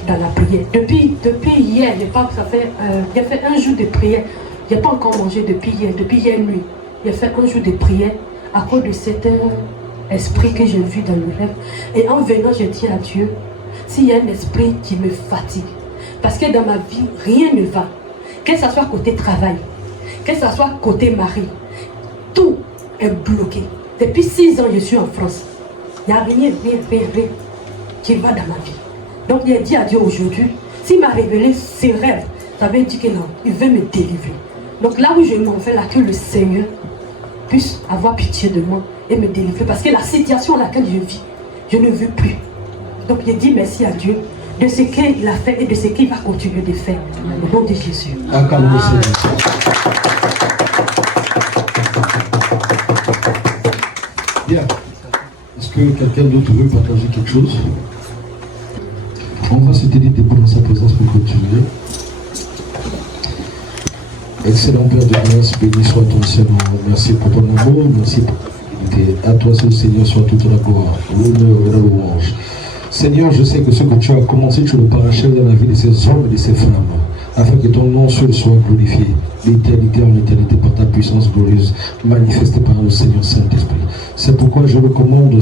dans la prière. Depuis hier, j'ai fait un jour de prière. Je n'ai pas encore mangé depuis hier nuit. J'ai fait un jour de prière à cause de cet esprit que j'ai vu dans le rêve. Et en venant, je dis à Dieu, s'il y a un esprit qui me fatigue, parce que dans ma vie, rien ne va, que ce soit côté travail, que ce soit côté mari, tout est bloqué. Depuis 6 ans, je suis en France. Il n'y a rien qui va dans ma vie. Donc, j'ai dit à Dieu aujourd'hui, s'il m'a révélé ses rêves, ça veut dire que non, il veut me délivrer. Donc là où je m'en fais, là, que le Seigneur puisse avoir pitié de moi et me délivrer. Parce que la situation à laquelle je vis, je ne veux plus. Donc j'ai dit merci à Dieu de ce qu'il a fait et de ce qu'il va continuer de faire. Au nom de Jésus. Acclamons le Seigneur. Bien. Est-ce que quelqu'un d'autre veut partager quelque chose? On va se tenir debout dans sa présence pour continuer. Excellent Père de grâce, béni soit ton Seigneur. Merci pour ton amour, merci pour ta fidélité. À toi seul Seigneur soit toute la gloire, l'honneur et la louange. Seigneur, je sais que ce que tu as commencé, tu le parachèves dans la vie de ces hommes et de ces femmes, afin que ton nom seul soit glorifié, d'éternité en éternité, par ta puissance glorieuse, manifestée par le Seigneur Saint-Esprit. C'est pourquoi je recommande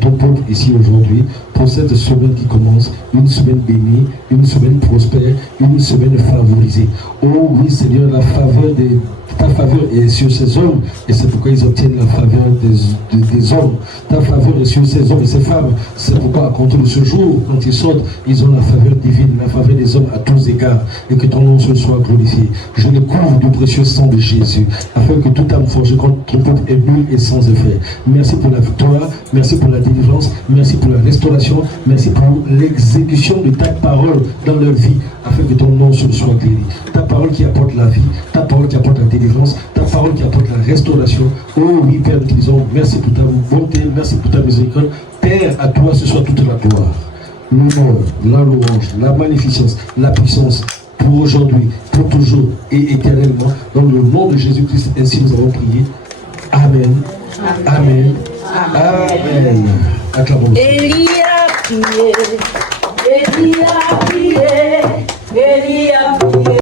ton peuple ici aujourd'hui, pour cette semaine qui commence, une semaine bénie, une semaine prospère, une semaine favorisée. Oh oui Seigneur, ta faveur est sur ces hommes, et c'est pourquoi ils obtiennent la faveur des hommes. Ta faveur est sur ces hommes et ces femmes. C'est pourquoi à compter de ce jour, quand ils sortent, ils ont la faveur divine, la faveur des hommes à tous égards, et que ton nom se soit glorifié. Je les couvre du précieux sang de Jésus, afin que toute âme forgée contre ton peuple est nulle et sans effet. Merci pour la victoire, merci pour la délivrance, merci pour la restauration, merci pour l'exécution de ta parole dans leur vie, afin que ton nom se soit glorifié. Ta parole qui apporte la vie, ta parole qui apporte la délivrance, ta parole qui apporte la restauration. Oh oui, Père, nous te disons merci pour ta bonté, merci pour ta miséricorde. Père, à toi ce soit toute la gloire, l'honneur, la louange, la magnificence, la puissance, pour aujourd'hui, pour toujours et éternellement. Dans le nom de Jésus-Christ, ainsi nous avons prié. Amen. Amen. Amen. Acclamons. Élie a prié, Élie a prié, Élie a prié.